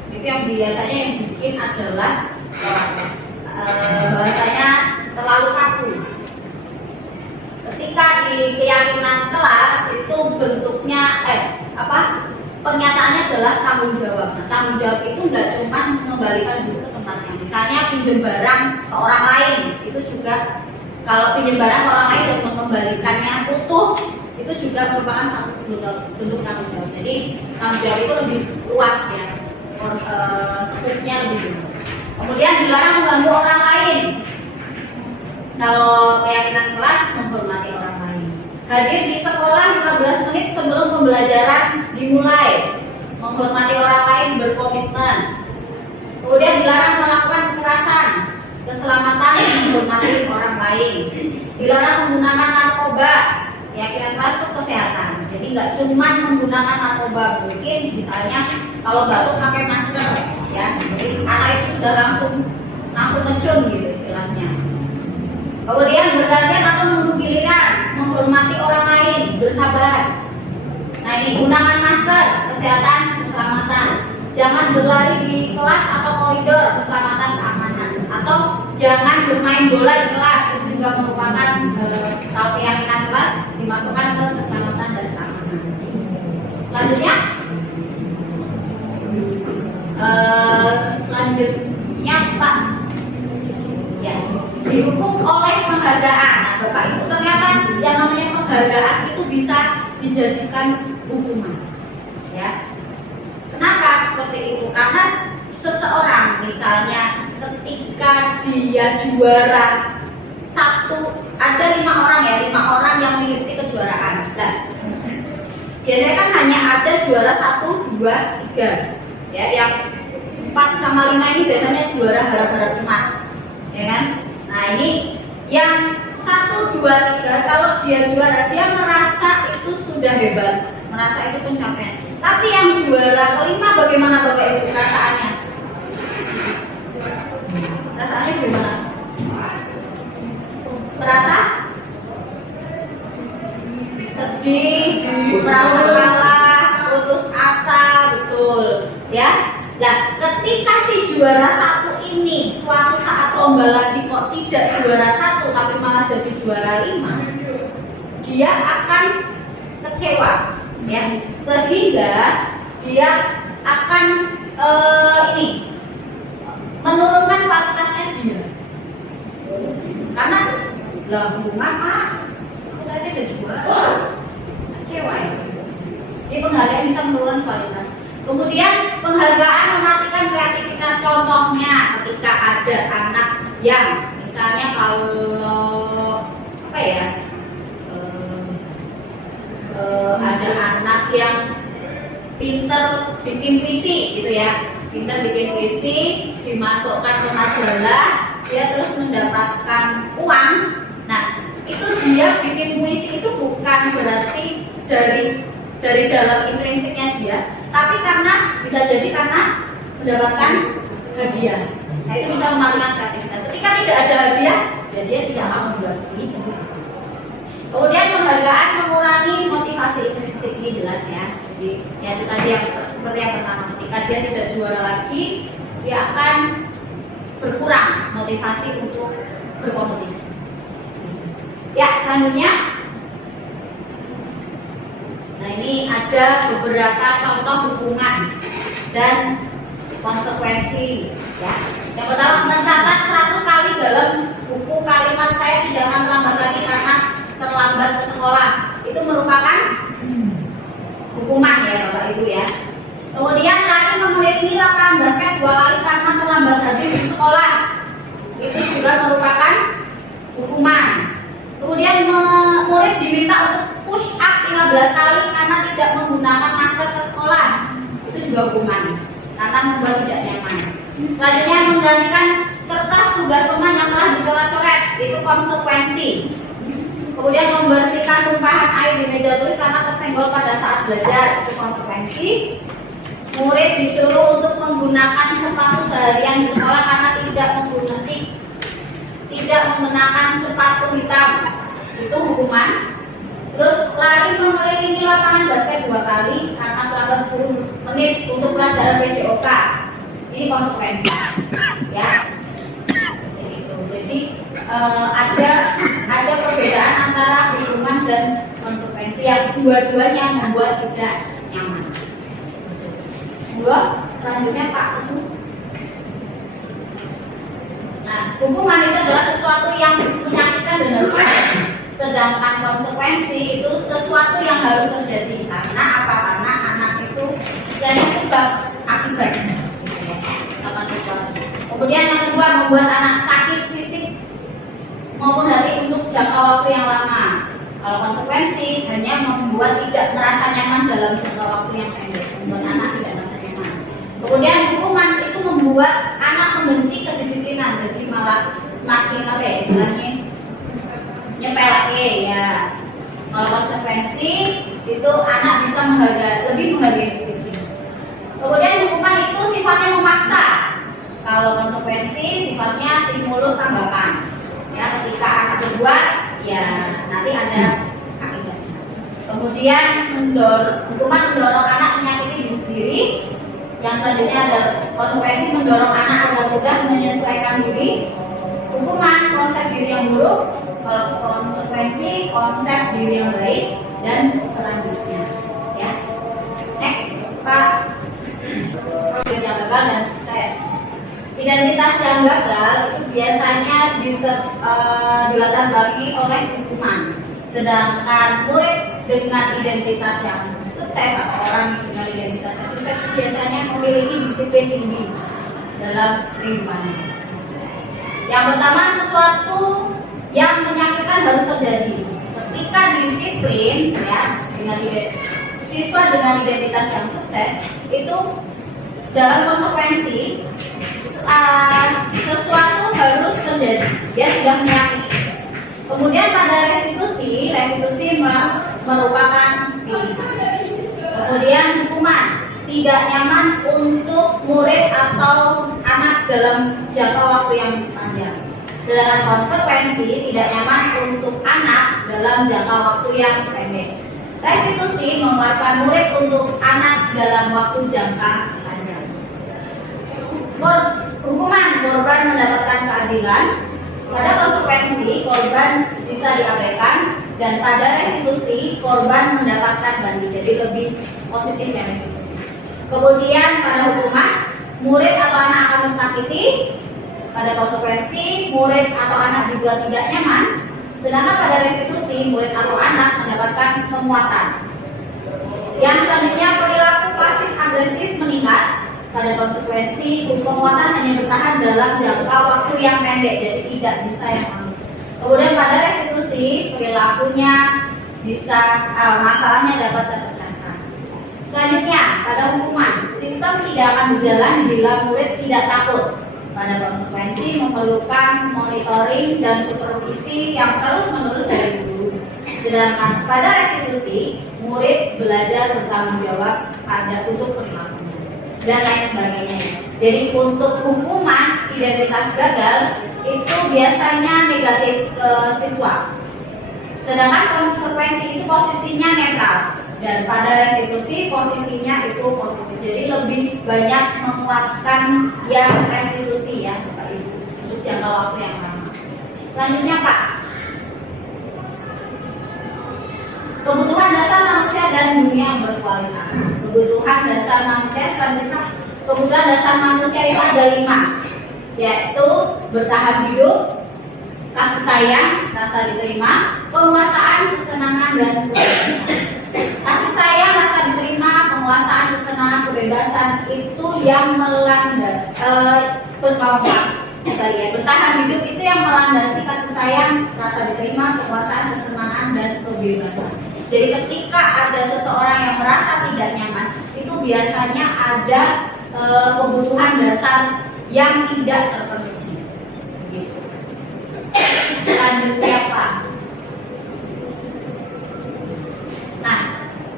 Itu yang biasanya yang bikin adalah bahasanya terlalu kaku. Ketika di keyakinan kelas itu bentuknya pernyataannya adalah tanggung jawab. Nah, tanggung jawab itu nggak cuma mengembalikan buku ke tempatnya. Misalnya pinjam barang ke orang lain, itu juga kalau pinjam barang ke orang lain dan mengembalikannya utuh, itu juga merupakan satu bentuk tanggung jawab. Jadi tanggung jawab itu lebih luas ya, skupnya lebih luas. Kemudian dilarang mengganggu orang lain. Kalau keyakinan kelas, menghormati orang lain. Hadir di sekolah 15 menit sebelum pembelajaran dimulai. Menghormati orang lain, berkomitmen. Kemudian dilarang melakukan kekerasan. Keselamatan, menghormati orang lain. Dilarang menggunakan narkoba. Keyakinan kelas itu kesehatan. Jadi nggak cuma menggunakan narkoba, mungkin misalnya kalau batuk pakai masker, ya. Jadi anak itu sudah langsung ngecun gitu istilahnya. Kemudian bergantian atau menunggu giliran, menghormati orang lain, bersabar. Nah ini gunakan masker, kesehatan, keselamatan. Jangan berlari di kelas atau koridor, keselamatan, keamanan. Atau jangan bermain bola di kelas, itu juga merupakan kalau keyakinan kelas dimasukkan ke keselamatan dan keamanan. Selanjutnya, Pak, ya, dihukum oleh penghargaan. Nah, Bapak Ibu, ternyata yang namanya penghargaan itu bisa dijadikan hukuman, ya. Kenapa seperti itu? Karena seseorang misalnya ketika dia juara satu, ada 5 orang ya, 5 orang yang mengikuti kejuaraan. Nah, biasanya kan hanya ada juara 1, 2, 3. Ya, yang 4 sama 5 ini biasanya juara harap-harap emas, ya kan? Nah ini yang 1, 2, 3 kalau dia juara, dia merasa itu sudah hebat, merasa itu pencapaian. Tapi yang juara kelima bagaimana Bapak Ibu perasaannya? Rasanya gimana? Merasa sedih, merasa kalah, putus asa, betul, ya. Nah, ketika si juara 1 ini suatu saat lomba lagi kok tidak juara 1 tapi malah jadi juara 5, dia akan kecewa, ya. Sehingga dia akan menurunkan kualitasnya dia. Karena lah mengapa tadi ada juara, kecewa ya. Jadi penghargaan bisa menurunkan kualitas. Kemudian penghargaan mematikan kreativitas. Contohnya ketika ada anak yang misalnya kalau ada anak yang pinter bikin puisi gitu ya, pinter bikin puisi, dimasukkan ke majalah, dia terus mendapatkan uang. Nah itu dia bikin puisi itu bukan berarti dari dalam intrinsiknya dia, tapi bisa jadi karena mendapatkan hadiah. Nah itu bisa mematikan kreativitas. Ketika tidak ada hadiah, ya dia tidak akan membuat puisi. Kemudian penghargaan mengurangi motivasi intrinsik, ini jelas ya. Jadi ya itu tadi yang seperti yang pertama, ketika dia tidak juara lagi, dia akan berkurang motivasi untuk berkompetisi. Ya selanjutnya. Nah ini ada beberapa contoh hukuman dan konsekuensi, ya. Yang pertama, mencatat 100 kali dalam buku kalimat saya tidak akan terlambat lagi karena terlambat ke sekolah. Itu merupakan hukuman ya Bapak Ibu ya. Kemudian lari mengelilingi lapangan basket 2 kali karena terlambat hadir di sekolah. Itu juga merupakan hukuman. Kemudian murid diminta untuk push up 15 kali karena tidak menggunakan masker ke sekolah. Itu juga hukuman karena membuat tidak nyaman. Selanjutnya menggantikan kertas tugas teman yang telah dicoret-coret, itu konsekuensi. Kemudian membersihkan tumpahan air di meja tulis karena tersenggol pada saat belajar, itu konsekuensi. Murid disuruh untuk menggunakan sepatu seharian di sekolah karena tidak menggunakan sepatu hitam, itu hukuman. Terus lari mengelilingi lapangan basket 2 kali karena terlambat 10 menit untuk pelajaran PJOK, ini konsekuensi, ya. Jadi ada perbedaan antara hukuman dan konsekuensi yang dua-duanya membuat tidak nyaman. Selanjutnya Pak. Nah, hukuman itu adalah sesuatu yang menyakitkan dan harus Sedangkan konsekuensi itu sesuatu yang harus terjadi. Karena apa? Karena anak itu jadi sebab akibatnya. Kemudian yang kedua, membuat anak sakit fisik maupun hati untuk jangka waktu yang lama. Kalau konsekuensi hanya membuat tidak merasa nyaman dalam jangka waktu yang pendek, membuat anak tidak merasa nyaman. Kemudian hukuman itu membuat anak membenci kedisiplinan, jadi malah semakin apa ya istilahnya nyepelake ya. Kalau konsekuensi itu anak bisa lebih menghargai disiplin. Kemudian hukuman itu sifatnya memaksa. Kalau konsekuensi sifatnya stimulus tanggapan. Ya, ketika anak berbuat, ya nanti ada akibatnya. Kemudian hukuman mendorong anak menyakiti diri sendiri. Yang selanjutnya ada konsekuensi mendorong anak agar mudah menyesuaikan diri. Hukuman konsep diri yang buruk, konsekuensi konsep diri yang baik, dan selanjutnya. Ya, next Pak. Yang gagal dan sukses. Identitas yang gagal itu biasanya dilatar belakangi oleh hukuman. Sedangkan murid dengan identitas yang sukses atau orang dengan identitas yang sukses biasanya memiliki disiplin tinggi dalam kehidupannya. Yang pertama, sesuatu yang menyakitkan harus terjadi. Ketika disiplin, ya, siswa dengan identitas yang sukses itu dalam konsekuensi sesuatu harus terjadi. Dia sudah menyakiti. Kemudian pada restitusi merupakan pilihan. Kemudian hukuman tidak nyaman untuk murid atau anak dalam jangka waktu yang panjang. Sedangkan konsekuensi tidak nyaman untuk anak dalam jangka waktu yang pendek. Restitusi menguatkan murid untuk anak dalam waktu jangka panjang. Hukuman korban mendapatkan keadilan. Pada konsekuensi korban bisa diabaikan, dan pada restitusi korban mendapatkan ganti. Jadi lebih positif ya restitusi. Kemudian pada hukuman murid atau anak akan tersakiti. Pada konsekuensi murid atau anak dibuat tidak nyaman. Sedangkan pada restitusi murid atau anak mendapatkan penguatan. Yang selanjutnya perilaku pasif agresif meningkat. Pada konsekuensi penguatan hanya bertahan dalam jangka waktu yang pendek, jadi tidak bisa yang lama. Kemudian pada restitusi perilakunya bisa masalahnya dapat terpecahkan. Selanjutnya pada hukuman, sistem tidak akan berjalan bila murid tidak takut. Pada konsekuensi memerlukan monitoring dan supervisi yang terus-menerus dari guru. Sedangkan pada restitusi murid belajar bertanggung jawab untuk perilakunya dan lain sebagainya. Jadi untuk hukuman identitas gagal itu biasanya negatif ke siswa. Sedangkan konsekuensi itu posisinya netral, dan pada restitusi posisinya itu positif. Jadi lebih banyak menguatkan yang restitusi ya Bapak Ibu untuk jangka waktu yang lama. Selanjutnya Pak, kebutuhan dasar manusia dan dunia yang berkualitas. Kebutuhan dasar manusia selanjutnya, kebutuhan dasar manusia itu ada 5, yaitu bertahan hidup, kasih sayang, rasa diterima, penguasaan, kesenangan, dan kebebasan. Kasih sayang, rasa diterima, penguasaan, kesenangan, kebebasan itu yang bertahan hidup itu yang melandasi kasih sayang, rasa diterima, penguasaan, kesenangan, dan kebebasan. Jadi ketika ada seseorang yang merasa tidak nyaman, itu biasanya ada kebutuhan dasar yang tidak terpenuhi. Gitu. Selanjutnya Pak. Nah,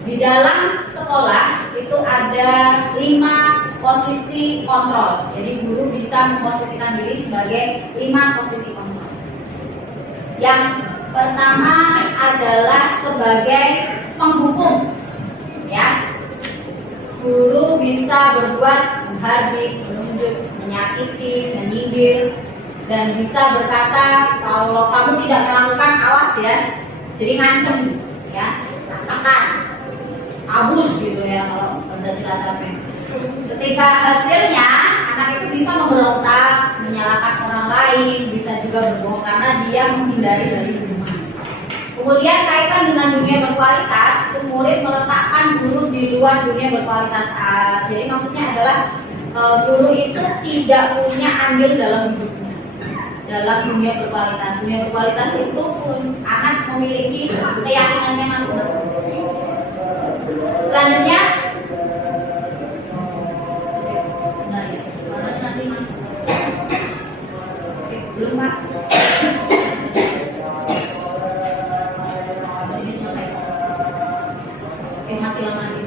di dalam sekolah itu ada 5 posisi kontrol. Jadi guru bisa memposisikan diri sebagai 5 posisi kontrol. Yang pertama adalah sebagai penghukum, ya. Guru bisa berbuat menghardik, menunjuk, menyakiti, menyindir, dan bisa berkata kalau kamu tidak melakukan awas ya. Jadi ngancem, ya, rasakan, abus gitu ya kalau Pancasila. Ketika hasilnya anak itu bisa memberontak, menyalahkan orang lain, bisa juga berbohong karena dia menghindari dari hukuman. Kemudian kaitan dengan dunia berkualitas, itu murid meletakkan guru di luar dunia berkualitas. Jadi maksudnya adalah guru itu tidak punya andil dalam hidupnya, dalam dunia berkualitas. Dunia berkualitas itu pun anak memiliki keyakinannya masing-masing. Selanjutnya, nanti masuk. Belum Pak. Sini selesai. Masih lama nih.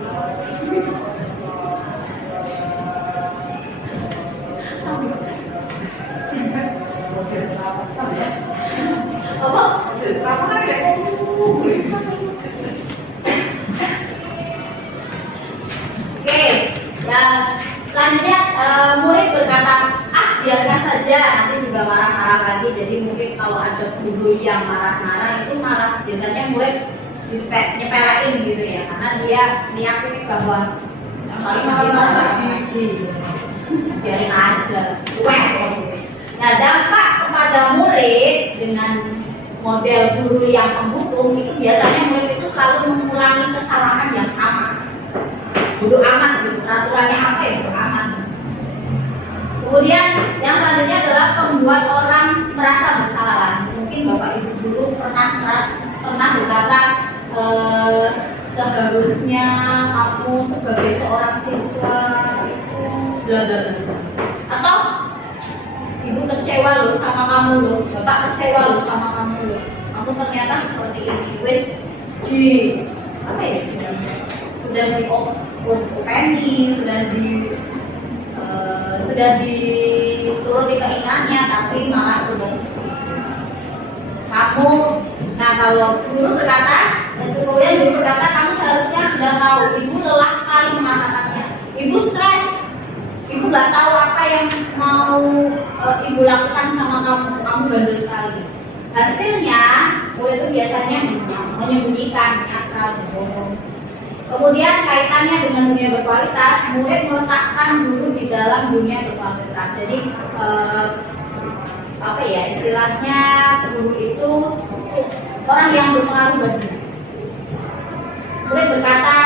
Oke, selanjutnya murid berkata, biarkan saja, nanti juga marah-marah lagi. Jadi mungkin kalau ada guru yang marah-marah itu malah biasanya murid nyepelein gitu ya, karena dia meyakini bahwa paling marah lagi, biarin aja, Nah, dampak kepada murid dengan model guru yang menghukum itu biasanya murid itu selalu mengulangi kesalahan yang sama. Bodoh amat gitu, peraturannya apa ya, bodoh amat. Kemudian yang selanjutnya adalah membuat orang merasa bersalah. Mungkin Bapak Ibu guru pernah berkata, seharusnya kamu sebagai seorang siswa itu bla bla bla. Atau ibu kecewa loh sama kamu loh, bapak kecewa loh sama kamu loh. Kamu ternyata seperti ini. Wes di apa ya? Sudah diopeni, sudah dituruti keinginannya, tapi malah sudah seperti itu. Kamu, nah kalau guru berkata, kemudian guru berkata, kamu seharusnya sudah tahu, ibu lelah sekali mengatakannya, ibu stres, ibu nggak tahu apa yang mau ibu lakukan sama kamu bandel sekali. Hasilnya, murid itu biasanya menyembunyikan, nyakal, bohong. Kemudian kaitannya dengan dunia berkualitas, murid meletakkan guru di dalam dunia berkualitas. Jadi apa ya istilahnya, guru itu orang yang berpengaruh bagi. Murid berkata,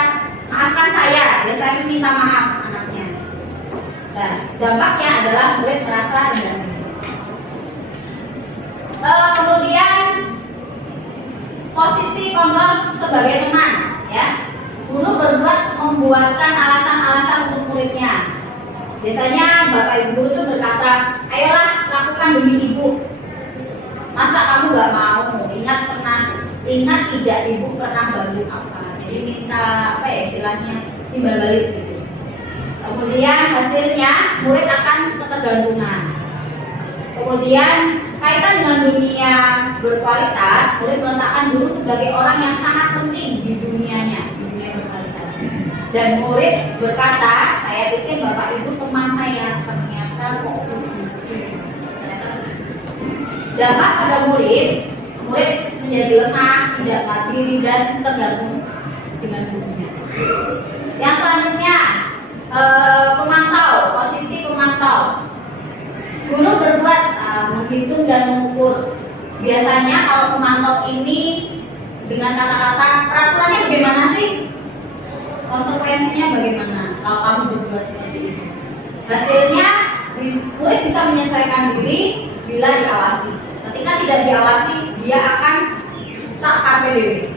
maafkan saya, saya minta maaf anaknya. Nah, dampaknya adalah murid merasa rendah. Kemudian posisi kontrol sebagai teman, ya. Guru membuatkan alasan-alasan untuk muridnya. Biasanya bapak ibu guru itu berkata, ayolah lakukan demi ibu. Masa kamu nggak mau? Ingat tidak ibu pernah bantu apa? Jadi minta apa ya istilahnya timbal balik gitu. Kemudian hasilnya murid akan ketergantungan. Kemudian kaitan dengan dunia berkualitas, murid meletakkan guru sebagai orang yang sangat penting di dunianya. Dan murid berkata, saya pikir bapak ibu teman saya, ternyata kok begitu. Dampak pada murid menjadi lemah, tidak mandiri dan tergantung dengan gurunya. Yang selanjutnya pemantau, posisi pemantau. Guru berbuat menghitung dan mengukur. Biasanya kalau pemantau ini dengan kata-kata peraturannya bagaimana sih? Konsekuensinya bagaimana kalau kamu berbuat seperti ini? Hasilnya murid bisa menyesuaikan diri bila diawasi. Ketika tidak diawasi, dia akan tak KPDW.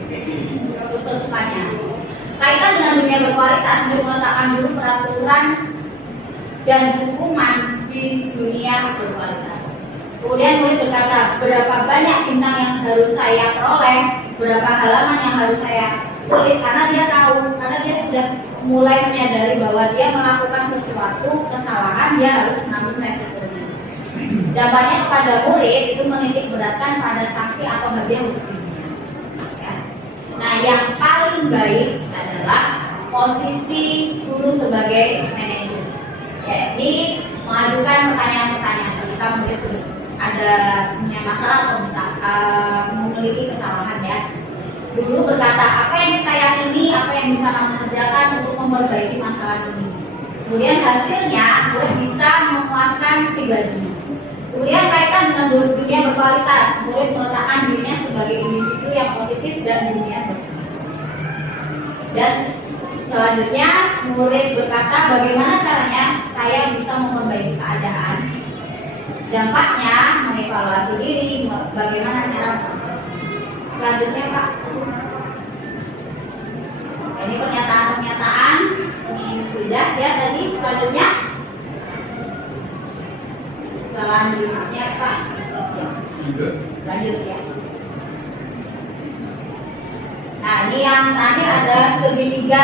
Kesusupannya. Kaitan dengan dunia berkualitas, untuk meletakkan dulu peraturan dan hukuman di dunia berkualitas. Kemudian murid berkata, berapa banyak bintang yang harus saya peroleh, berapa halaman yang harus saya tulis, karena dia tahu, karena dia sudah mulai menyadari bahwa dia melakukan sesuatu kesalahan, dia harus menanggung resikonya. Dampaknya kepada murid itu menitik beratkan pada sanksi atau hadiah untuk dirinya. Ya. Nah, yang paling baik adalah posisi guru sebagai manajer, yakni mengajukan pertanyaan-pertanyaan ketika murid ada punya masalah atau bisa memiliki kesalahan ya. Guru berkata, apa yang kita yakini, apa yang bisa kamu kerjakan untuk memperbaiki masalah ini. Kemudian hasilnya, murid bisa menguatkan pribadinya. Kemudian kaitan disesuaikan dengan dunia berkualitas. Murid meletakkan dirinya sebagai individu yang positif dan dunia berkualitas. Dan selanjutnya murid berkata, bagaimana caranya saya bisa memperbaiki keadaan. Dampaknya mengevaluasi diri, bagaimana cara. Selanjutnya Pak, ini pernyataan-pernyataan ini sudah ya tadi. Selanjutnya Pak, lanjut ya. Nah, ini yang terakhir ada segitiga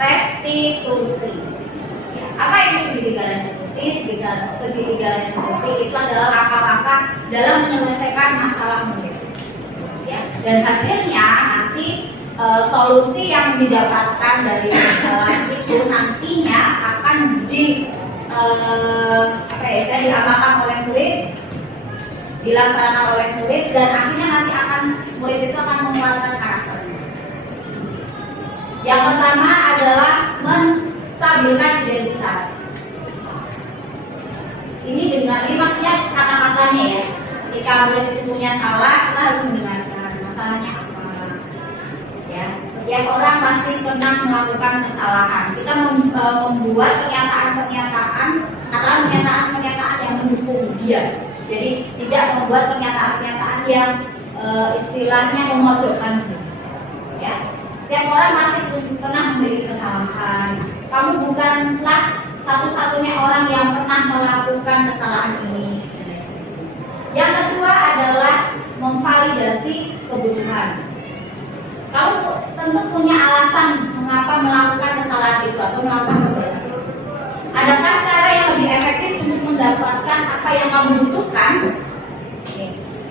restitusi. Ya, apa itu segitiga restitusi? Segitiga restitusi itu adalah langkah-langkah dalam menyelesaikan masalah murid. Ya, dan hasilnya nanti solusi yang didapatkan dari masalah itu nantinya akan diamalkan oleh murid, dilaksanakan oleh murid, dan akhirnya nanti murid itu akan menguatkan karakternya. Yang pertama adalah menstabilkan identitas. Ini maksudnya kata-katanya ya. Ketika murid itu punya salah, kita harus mendengarkan masalahnya apa. Ya, setiap orang pasti pernah melakukan kesalahan. Kita membuat pernyataan-pernyataan yang mendukung dia. Jadi tidak membuat pernyataan-pernyataan yang istilahnya memojokkan dia. Ya, setiap orang pasti pernah memiliki kesalahan. Kamu bukanlah satu-satunya orang yang pernah melakukan kesalahan ini. Yang kedua adalah memvalidasi kebutuhan. Kamu tentu punya alasan mengapa melakukan kesalahan itu atau melakukan perbuatan. Adakah cara yang lebih efektif untuk mendapatkan apa yang kamu butuhkan?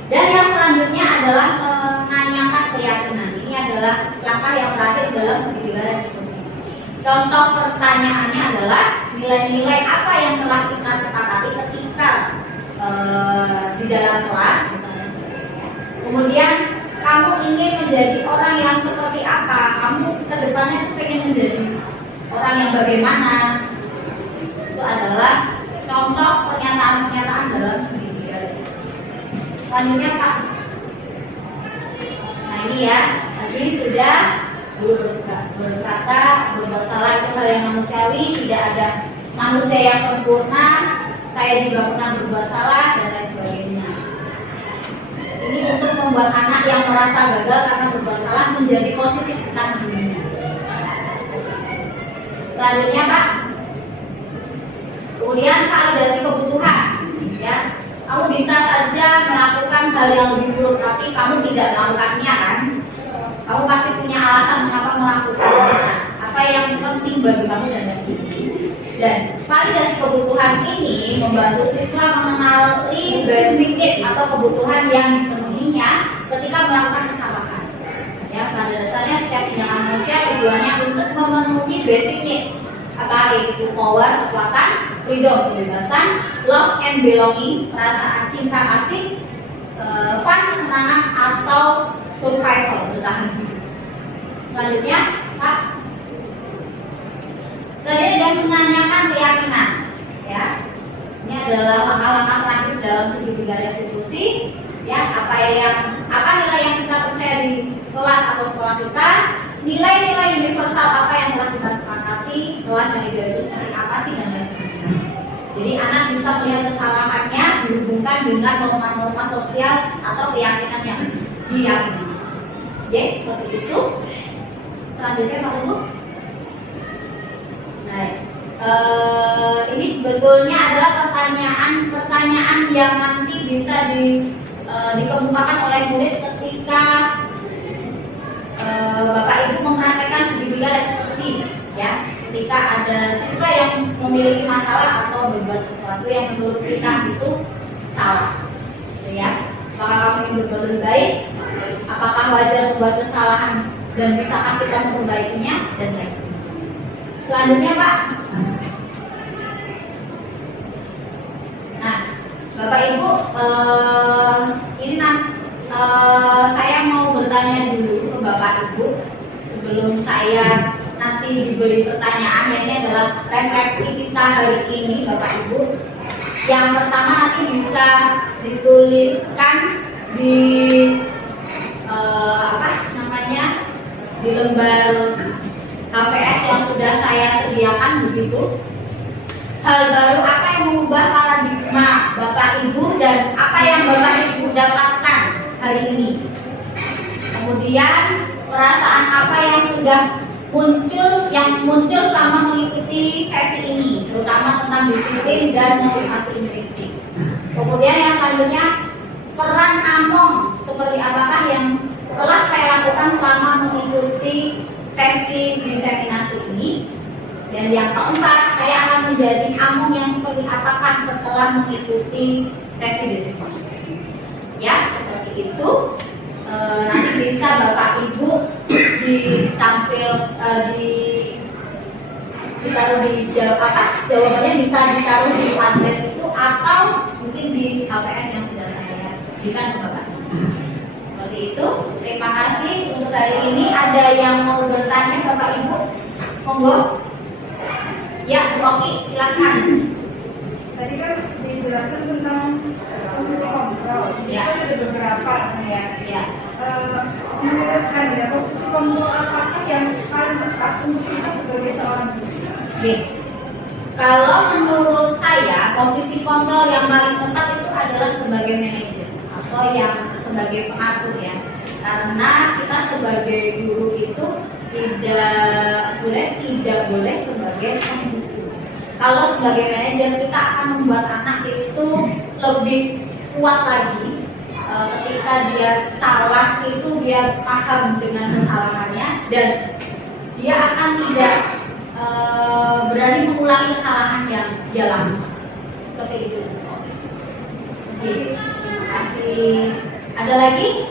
Dan yang selanjutnya adalah menanyakan keyakinan. Ini adalah langkah yang terakhir dalam segitiga restitusi. Contoh pertanyaannya adalah nilai-nilai apa yang telah kita sepakati ketika di dalam kelas, misalnya. Kemudian kamu ingin menjadi orang yang seperti apa? Kamu kedepannya pengen menjadi orang yang bagaimana? Itu adalah contoh pernyataan-pernyataan dalam segitiga restitusi. Selanjutnya Pak. Nah ini ya, tadi sudah berkata berbuat salah itu hal yang manusiawi, tidak ada manusia yang sempurna. Saya juga pernah berbuat salah dan lain sebagainya. Ini untuk membuat anak yang merasa gagal karena berbuat salah menjadi positif tentang dirinya. Selanjutnya Pak, kemudian validasi kebutuhan. Ya, kamu bisa saja melakukan hal yang lebih buruk tapi kamu tidak melakukannya kan? Kamu pasti punya alasan mengapa melakukannya. Apa yang penting bagi kamu dan sebagainya. Dan validasi kebutuhan ini membantu siswa mengenali basic need atau kebutuhan yang dipenuhinya ketika melakukan kesalahan. Ya, pada dasarnya setiap tindakan manusia tujuannya untuk memenuhi basic need. Apa itu? Power, kekuatan, freedom, kebebasan, love and belonging, perasaan cinta kasih, fun, kesenangan, atau survival, bertahan hidup. Selanjutnya, Pak. Kemudian dan menanyakan keyakinan, ya. Ini adalah langkah-langkah terakhir dalam segitiga restitusi, ya. Apa nilai yang kita percaya di kelas atau sekolah kita, nilai-nilai universal apa yang telah kita sepakati, kelas yang ideal itu seperti apa sih dan lain sebagainya. Jadi anak bisa melihat kesalahannya dihubungkan dengan norma-norma sosial atau keyakinan yang diyakini. Jadi seperti itu. Selanjutnya Pak Ibu. Nah, ini sebetulnya adalah pertanyaan yang nanti bisa dikemukakan oleh murid ketika Bapak Ibu mempraktekkan segitiga restitusi, ya. Ketika ada siswa yang memiliki masalah atau berbuat sesuatu yang menurut kita itu salah, ya. Apakah kamu ingin berbuat lebih baik? Apakah wajar membuat kesalahan dan bisakah kita memperbaikinya dan lain. Selanjutnya Pak. Nah, Bapak Ibu, ini saya mau bertanya dulu ke Bapak Ibu sebelum saya nanti diberi pertanyaan. Ini adalah refleksi kita hari ini, Bapak Ibu. Yang pertama nanti bisa dituliskan di di lembar HVS yang sudah saya sediakan begitu. Hal baru apa yang mengubah paradigma Bapak Ibu dan apa yang Bapak Ibu dapatkan hari ini. Kemudian perasaan apa yang sudah muncul selama mengikuti sesi ini, terutama tentang disiplin dan motivasi intrinsik. Kemudian yang selanjutnya, peran Among seperti apakah yang telah saya lakukan selama mengikuti sesi diseminasi ini. Dan yang keempat, saya akan menjadi Among yang seperti apakah setelah mengikuti sesi diseminasi. Ya, seperti itu. Nanti bisa Bapak Ibu ditaruh di jawabannya bisa ditaruh di Padlet itu atau mungkin di HPS yang sudah saya berikan ke Bapak Ibu. Seperti itu. Terima kasih untuk hari ini. Ada yang mau bertanya Bapak Ibu? Monggo. Ya, Bu Oki, silakan. Tadi kan dijelaskan tentang posisi kontrol. Ya. Ada beberapa ya. Ya. Menurut Anda posisi kontrol apakah yang paling tepat untuk kita sebagai seorang guru? Oke. Kalau menurut saya posisi kontrol yang paling tepat itu adalah sebagai manajer atau yang sebagai pengatur ya. Karena kita sebagai guru itu tidak boleh sebagai pembuku. Kalau sebagai manajer kita akan membuat anak itu lebih kuat lagi. Ketika dia salah itu dia paham dengan kesalahannya dan dia akan tidak berani mengulangi kesalahan yang dia lakukan. Seperti itu. Oke, terima kasih. Ada lagi?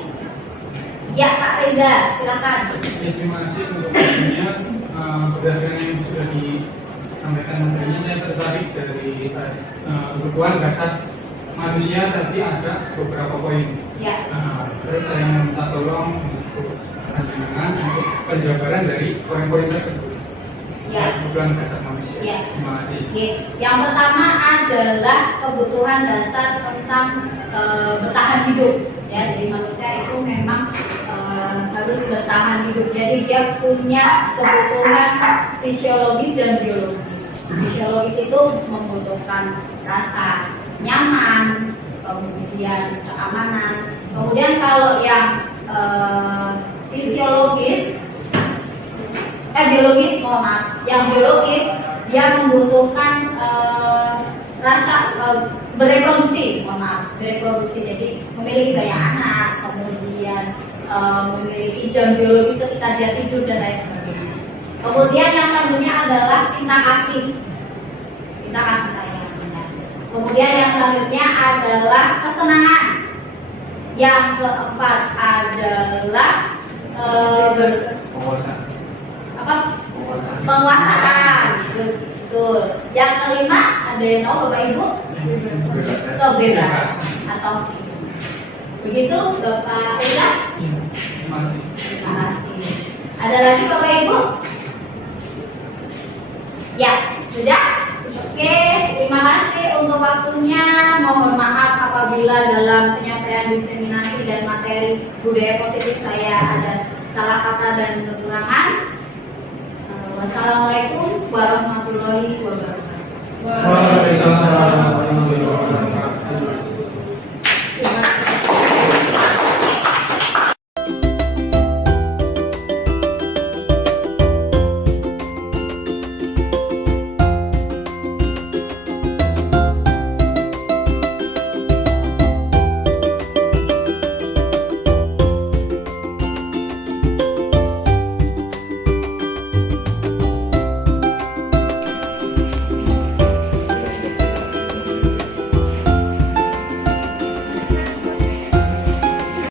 Ya, Pak Reza, silakan. Ya, terima kasih untuk waktunya. Berdasarkan yang sudah disampaikan materinya, saya tertarik dari kebutuhan dasar manusia tadi ada beberapa poin. Ya. Terus saya minta tolong untuk pandangan untuk penjabaran dari poin-poin tersebut. Ya. Kebutuhan dasar manusia. Ya. Terima kasih. Oke. Yang pertama adalah kebutuhan dasar tentang bertahan hidup. Ya, jadi manusia itu memang harus bertahan hidup. Jadi dia punya kebutuhan fisiologis dan biologis. Fisiologis itu membutuhkan rasa nyaman, kemudian keamanan. Kemudian kalau yang biologis, yang biologis dia membutuhkan rasa bereproduksi, bereproduksi. Jadi memiliki banyak anak, kemudian memiliki jam biologis ketika dia tidur dan lain sebagainya. Kemudian yang selanjutnya adalah cinta kasih sayang. Kemudian yang selanjutnya adalah kesenangan. Yang keempat adalah penguasaan. Betul. Yang kelima ada yang tahu Bapak Ibu? Kebebasan atau begitu Bapak Reza? Terima kasih. Terima kasih. Ada lagi Bapak Ibu? Ya, sudah? Oke, terima kasih untuk waktunya. Mohon maaf apabila dalam penyampaian diseminasi dan materi budaya positif saya ada salah kata dan kekurangan. Wassalamualaikum warahmatullahi wabarakatuh.